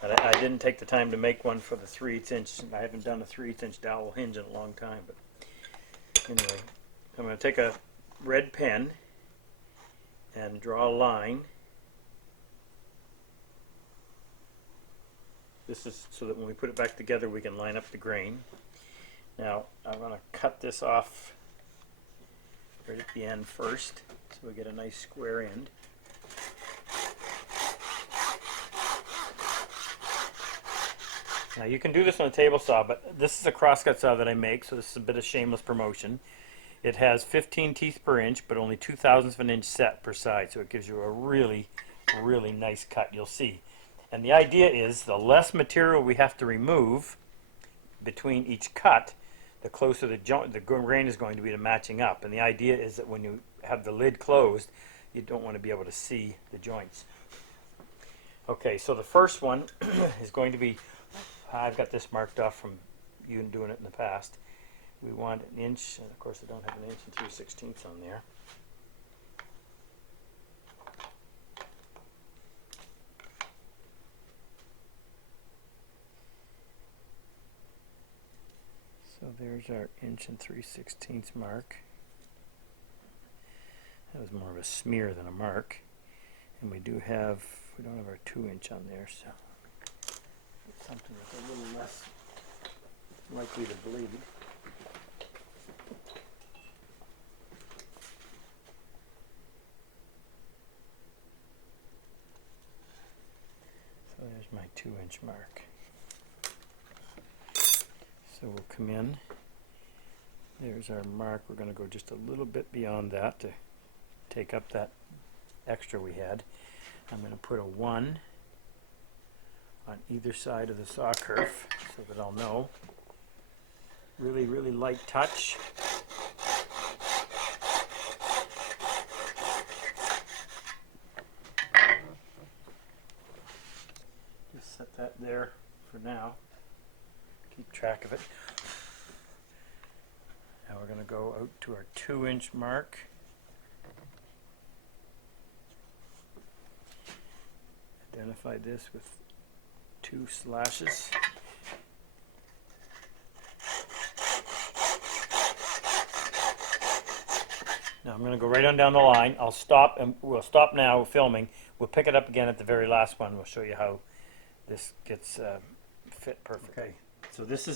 And I didn't take the time to make one for the 3/8 inch. I haven't done a 3/8 inch dowel hinge in a long time, but anyway, I'm going to take a red pen and draw a line. This is so that when we put it back together we can line up the grain. Now I'm going to cut this off right at the end first so we get a nice square end. Now you can do this on a table saw, but this is a crosscut saw that I make, so this is a bit of shameless promotion. It has 15 teeth per inch, but only 2/1000 of an inch set per side, so it gives you a really, really nice cut, you'll see. And the idea is the less material we have to remove between each cut, the closer the grain is going to be to matching up. And the idea is that when you have the lid closed, you don't want to be able to see the joints. Okay, so the first one is going to be, I've got this marked off from you doing it in the past. We want 1 inch, and of course I don't have 1 inch and 3/16 on there. So there's our 1 inch and 3/16 mark. That was more of a smear than a mark. And we don't have our 2-inch on there, so something that's a little less likely to bleed. So there's my 2-inch mark. So we'll come in. There's our mark. We're going to go just a little bit beyond that to take up that extra we had. I'm going to put a 1 on either side of the saw kerf so that I'll know. Really, really light touch. Just set that there for now. Keep track of it. Now we're going to go out to our 2-inch mark. Identify this with 2 slashes. Now I'm going to go right on down the line. I'll stop, and we'll stop now filming. We'll pick it up again at the very last one. We'll show you how this gets fit perfectly. Okay. So this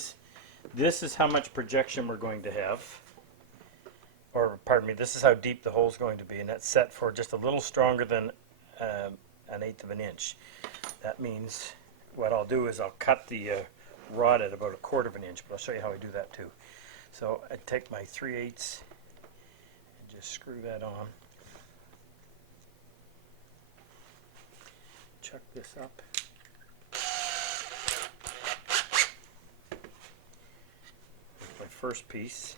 is how much projection we're going to have, or pardon me, this is how deep the hole is going to be, and that's set for just a little stronger than an eighth of an inch. That means what I'll do is I'll cut the rod at about a quarter of an inch, but I'll show you how I do that too. So I take my 3/8 and just screw that on. Chuck this up. My first piece.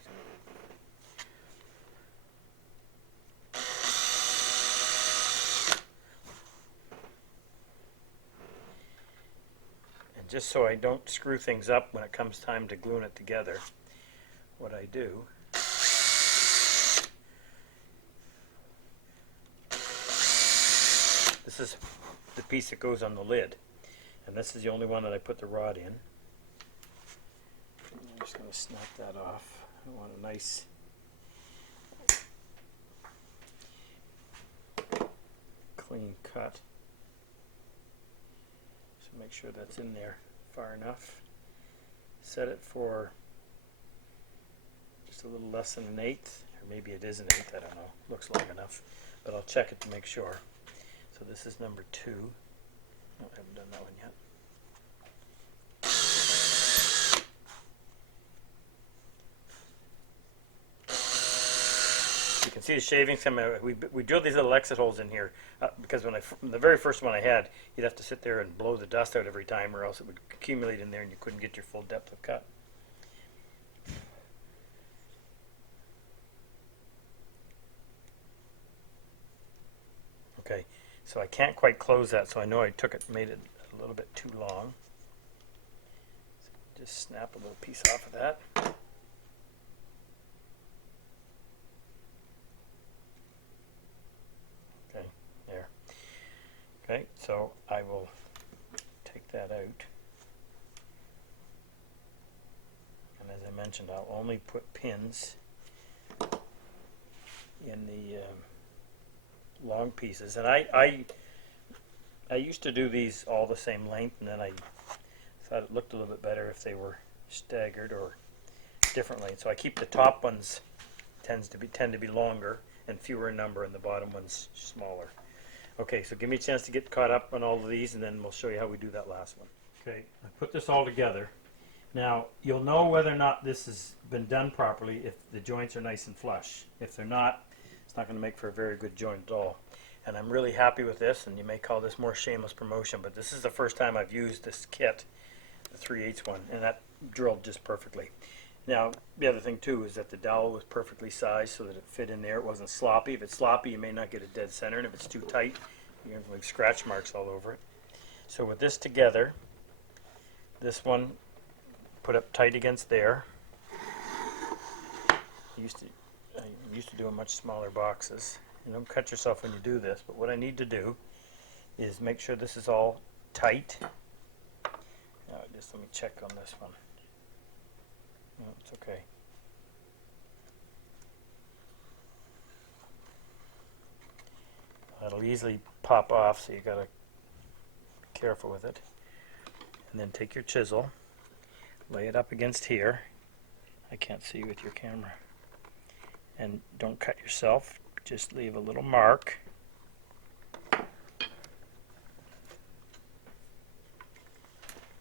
And just so I don't screw things up when it comes time to gluing it together, what I do this is the piece that goes on the lid, and this is the only one that I put the rod in. I'm just going to snap that off. I want a nice clean cut. So make sure that's in there far enough. Set it for just a little less than an eighth, or maybe it is an eighth, I don't know. Looks long enough, but I'll check it to make sure. So this is number 2. No, I haven't done that one yet. You can see the shavings come out. We drilled these little exit holes in here because when the very first one I had, you'd have to sit there and blow the dust out every time, or else it would accumulate in there and you couldn't get your full depth of cut. Okay, so I can't quite close that, so I know I made it a little bit too long. So just snap a little piece off of that. Okay, there. Okay, so I will take that out. And as I mentioned, I'll only put pins in the long pieces, and I used to do these all the same length, and then I thought it looked a little bit better if they were staggered or different lengths. So I keep the top ones tend to be longer and fewer in number, and the bottom ones smaller. Okay, so give me a chance to get caught up on all of these, and then we'll show you how we do that last one. Okay, I put this all together. Now you'll know whether or not this has been done properly if the joints are nice and flush. If they're not, it's not going to make for a very good joint at all. And I'm really happy with this, and you may call this more shameless promotion, but this is the first time I've used this kit, the 3/8 one, and that drilled just perfectly. Now, the other thing too is that the dowel was perfectly sized so that it fit in there. It wasn't sloppy. If it's sloppy, you may not get a dead center, and if it's too tight, you're going to have scratch marks all over it. So with this together, this one put up tight against there. I used to do in much smaller boxes. You don't cut yourself when you do this, but what I need to do is make sure this is all tight. Just let me check on this one. No, it's okay. It'll easily pop off, so you gotta be careful with it. And then take your chisel, lay it up against here. I can't see with your camera. And don't cut yourself, just leave a little mark.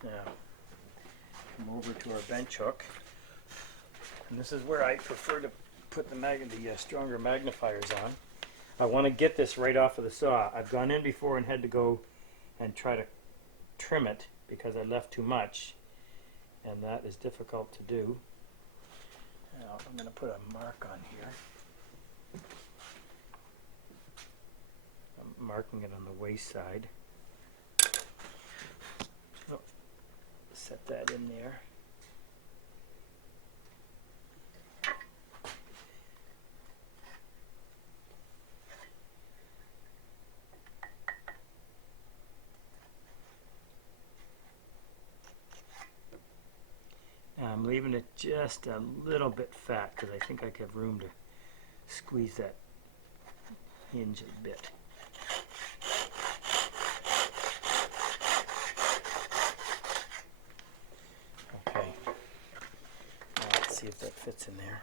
Now, come over to our bench hook. And this is where I prefer to put the stronger magnifiers on. I want to get this right off of the saw. I've gone in before and had to go and try to trim it because I left too much, and that is difficult to do. Now I'm going to put a mark on here. I'm marking it on the waist side. So set that in there. I'm leaving it just a little bit fat because I think I have room to squeeze that hinge a bit. Okay, now let's see if that fits in there.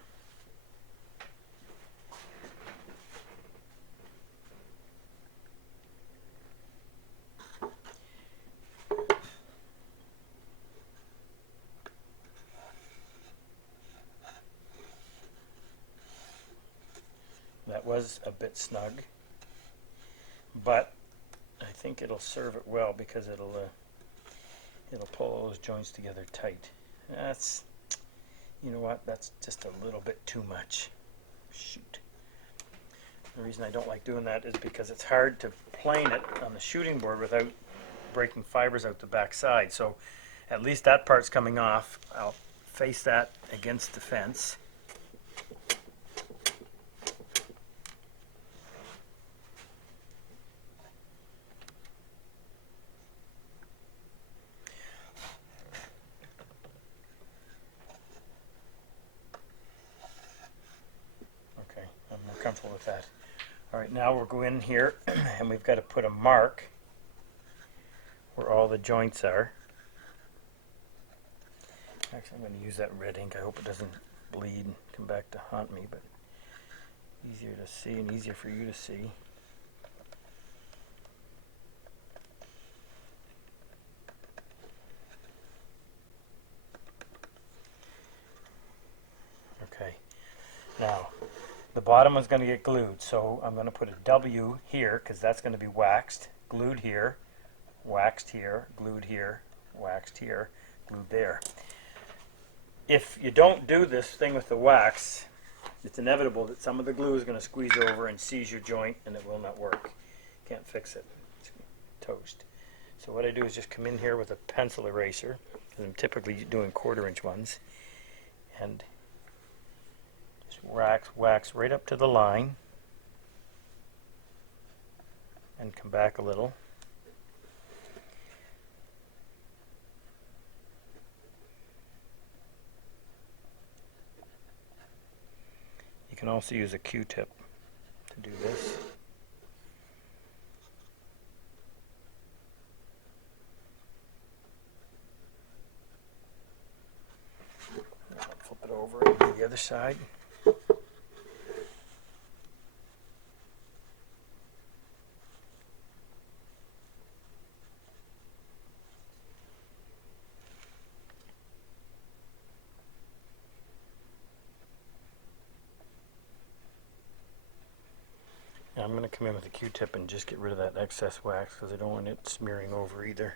was a bit snug, but I think it'll serve it well because it'll pull all those joints together tight. That's, you know what, that's just a little bit too much. Shoot. The reason I don't like doing that is because it's hard to plane it on the shooting board without breaking fibers out the back side. So at least that part's coming off. I'll face that against the fence. Okay, I'm more comfortable with that. All right, now we'll go in here and we've got to put a mark where all the joints are. Actually, I'm going to use that red ink. I hope it doesn't bleed and come back to haunt me, but easier to see and easier for you to see. Okay, now the bottom is going to get glued, so I'm going to put a W here because that's going to be waxed, glued here, waxed here, glued here, waxed here, glued there. If you don't do this thing with the wax, it's inevitable that some of the glue is going to squeeze over and seize your joint and it will not work. Can't fix it. It's toast. So what I do is just come in here with a pencil eraser, because I'm typically doing 1/4 inch ones, and just wax right up to the line and come back a little. You can also use a Q-tip to do this. I'll flip it over and do the other side. Now I'm going to come in with a Q-tip and just get rid of that excess wax because I don't want it smearing over either.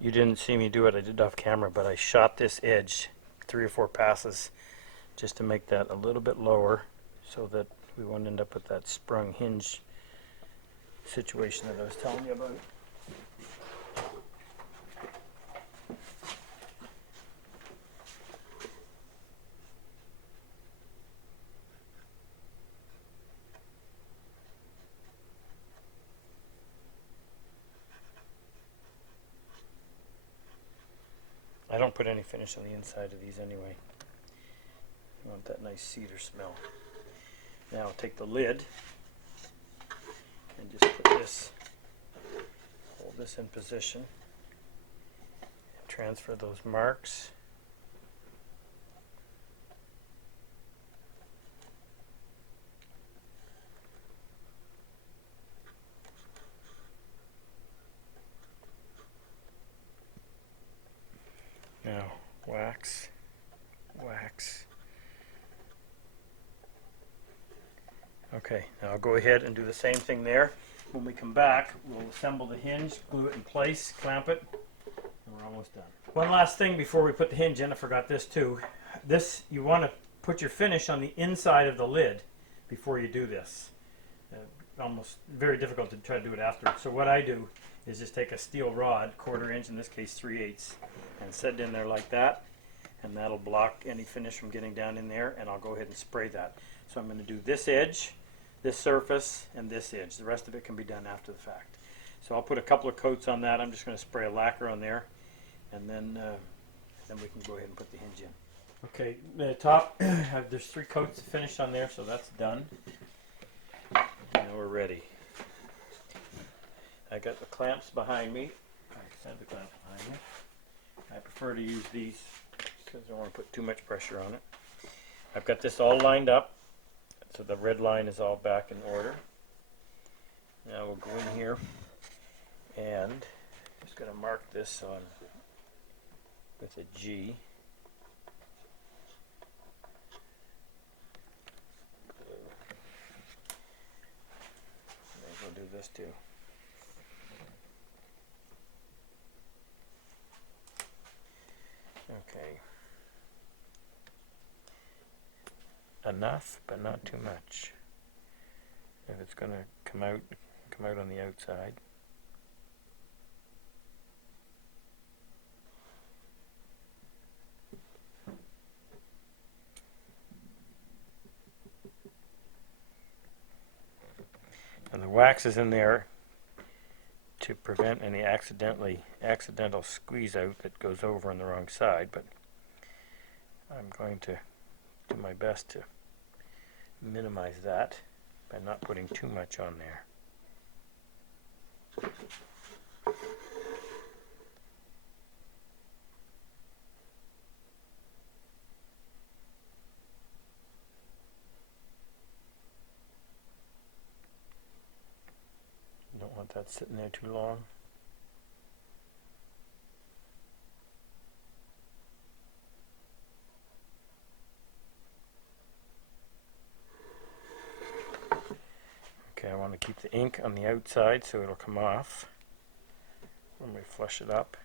You didn't see me do it, I did off camera, but I shot this edge 3 or 4 passes just to make that a little bit lower so that we won't end up with that sprung hinge situation that I was telling you about. I don't put any finish on the inside of these anyway. You want that nice cedar smell. Now I'll take the lid and just put this, hold this in position, and transfer those marks. Now, wax, wax. Okay, now I'll go ahead and do the same thing there. When we come back, we'll assemble the hinge, glue it in place, clamp it, and we're almost done. One last thing before we put the hinge in, I forgot this too. This, you want to put your finish on the inside of the lid before you do this. Almost very difficult to try to do it after. So what I do is just take a steel rod, 1/4 inch, in this case 3/8, and set it in there like that, and that'll block any finish from getting down in there, and I'll go ahead and spray that. So I'm going to do this edge, this surface, and this edge. The rest of it can be done after the fact. So I'll put a couple of coats on that. I'm just going to spray a lacquer on there, and then we can go ahead and put the hinge in. Okay, the top, there's 3 coats of finish on there, so that's done. Now we're ready. I got the clamps behind me. I have the clamps behind me. I prefer to use these because I don't want to put too much pressure on it. I've got this all lined up, so the red line is all back in order. Now we'll go in here and just going to mark this on with a G. best to. Okay. Enough, but not too much. If it's going to come out on the outside. And the wax is in there to prevent any accidental squeeze out that goes over on the wrong side, but I'm going to do my best to minimize that by not putting too much on there. Don't want that sitting there too long. Okay, I want to keep the ink on the outside so it'll come off when we flush it up.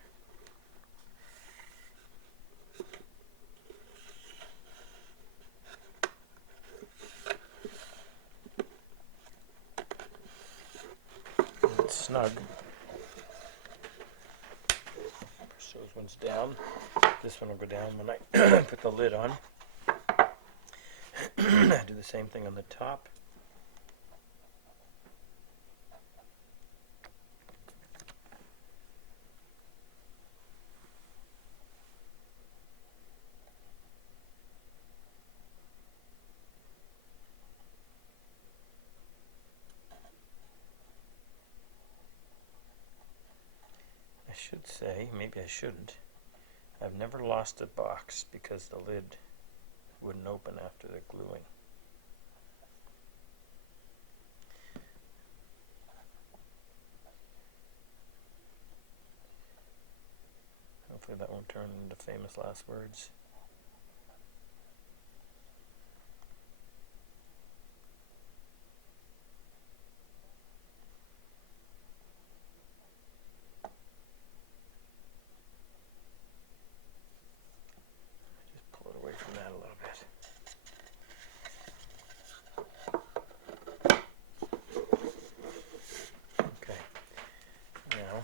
It's snug. Push those ones down. This one will go down when I put the lid on. Do the same thing on the top. I should say, maybe I shouldn't, I've never lost a box because the lid wouldn't open after the gluing. Hopefully that won't turn into famous last words. Just pull it away from that a little bit. Okay, now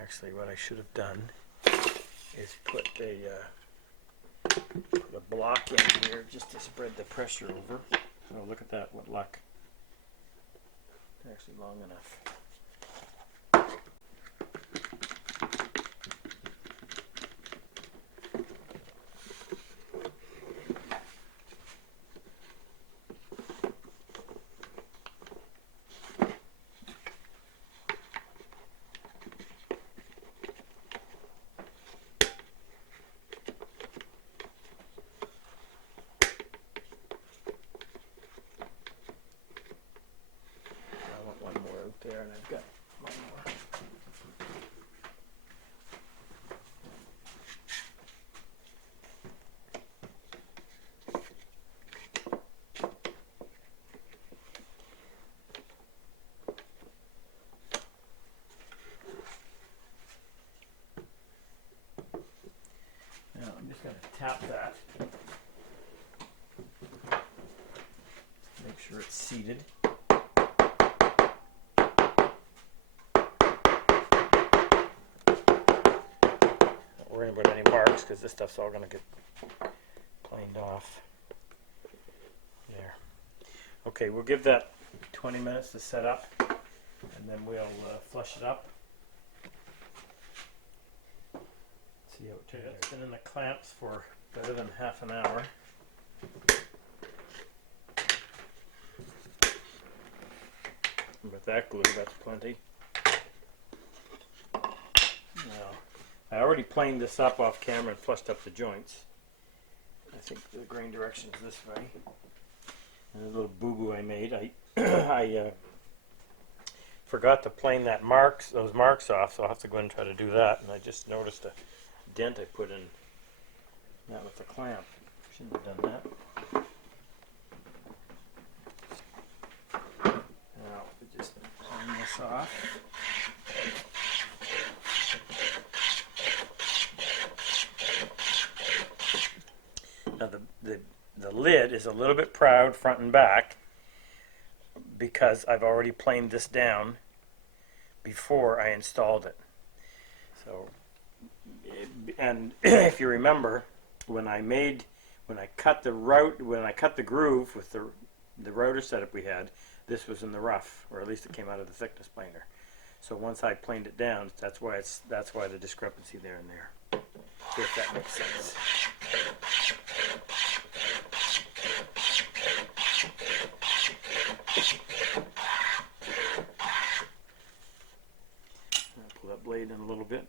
actually what I should have done is put a block in here just to spread the pressure over. Oh, look at that, what luck. It's actually long enough. There, and I've got one more. Now I'm just going to tap that. Make sure it's seated. Worrying about any marks because this stuff's all going to get planed off. There. Okay, we'll give that 20 minutes to set up and then we'll flush it up. See how it turns out. It's been in the clamps for better than half an hour. And with that glue, that's plenty. Now, I already planed this up off camera and flushed up the joints. I think the grain direction is this way. And a little boo-boo I made. I forgot to plane those marks off, so I'll have to go and try to do that. And I just noticed a dent I put in Not with the clamp. Shouldn't have done that. Now we just turn this off. Now the lid is a little bit proud front and back because I've already planed this down before I installed it. So, and if you remember, when I cut the groove with the router setup we had, this was in the rough, or at least it came out of the thickness planer. So once I planed it down, that's why the discrepancy there and there. If that makes sense. I'll pull that blade in a little bit.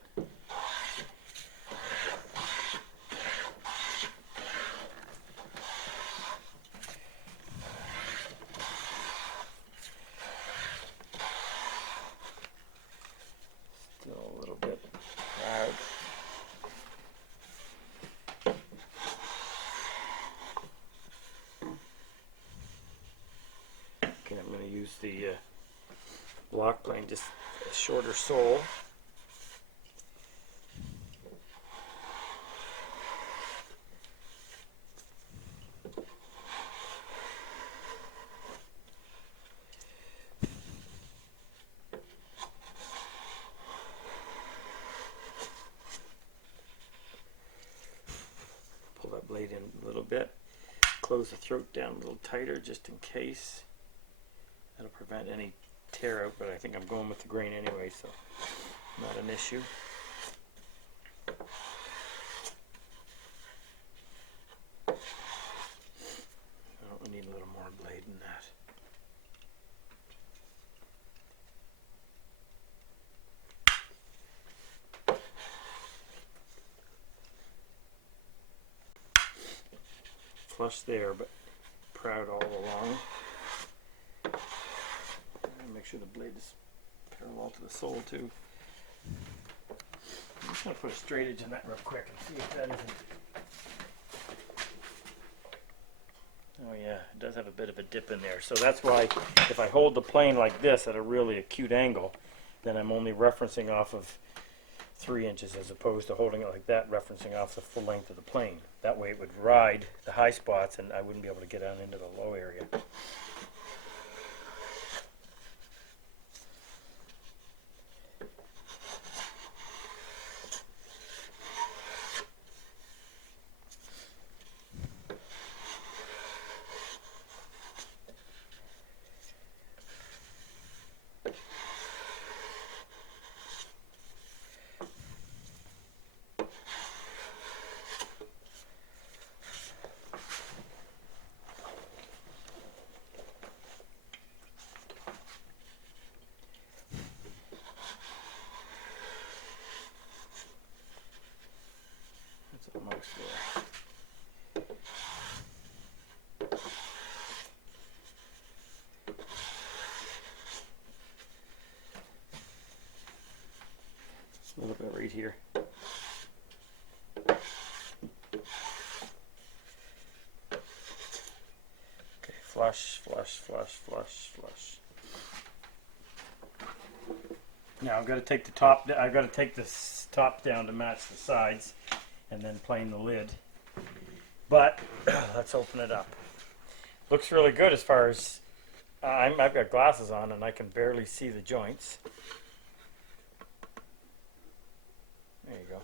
Still a little bit hard. Okay, I'm going to use the block plane, just a shorter sole. Pull that blade in a little bit. Close the throat down a little tighter just in case. That'll prevent any tear out, but I think I'm going with the grain anyway, so not an issue. Oh, we need a little more blade than that. Flush there, but proud all along. Make sure the blade is parallel to the sole too. I'm just going to put a straight edge in that real quick and see if that isn't. Oh yeah, it does have a bit of a dip in there. So that's why if I hold the plane like this at a really acute angle, then I'm only referencing off of 3 inches as opposed to holding it like that, referencing off the full length of the plane. That way it would ride the high spots and I wouldn't be able to get down into the low area. Amongst there. A little bit right here. Okay, flush, flush, flush, flush, flush. Now I've got to take the top. I've got to take this top down to match the sides, and then plane the lid. But let's open it up. Looks really good as far as I've got glasses on and I can barely see the joints. There you go.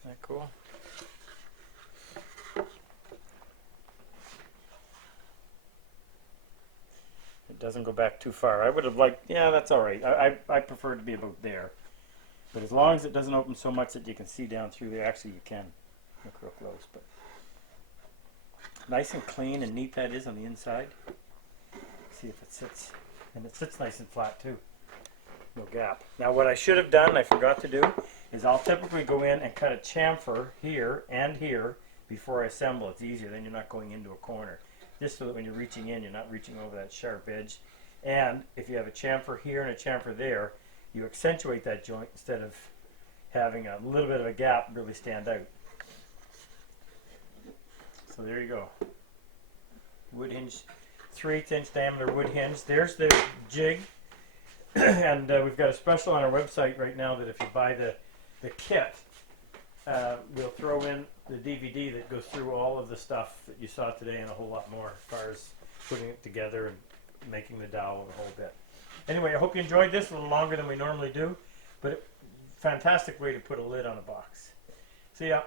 Isn't that cool? It doesn't go back too far. I would have liked, yeah, that's all right. I prefer it to be about there. But as long as it doesn't open so much that you can see down through there, actually you can. Look real close, but nice and clean and neat that is on the inside. See if it sits, and it sits nice and flat too. No gap. Now what I should have done, I forgot to do, is I'll typically go in and cut a chamfer here and here before I assemble. It's easier, then you're not going into a corner. Just so that when you're reaching in, you're not reaching over that sharp edge. And if you have a chamfer here and a chamfer there, you accentuate that joint instead of having a little bit of a gap really stand out. So there you go. Wood hinge, 3/8 inch diameter wood hinge. There's the jig. And we've got a special on our website right now that if you buy the kit, we'll throw in the DVD that goes through all of the stuff that you saw today and a whole lot more as far as putting it together and making the dowel and the whole bit. Anyway, I hope you enjoyed this. A little longer than we normally do, but a fantastic way to put a lid on a box. See ya.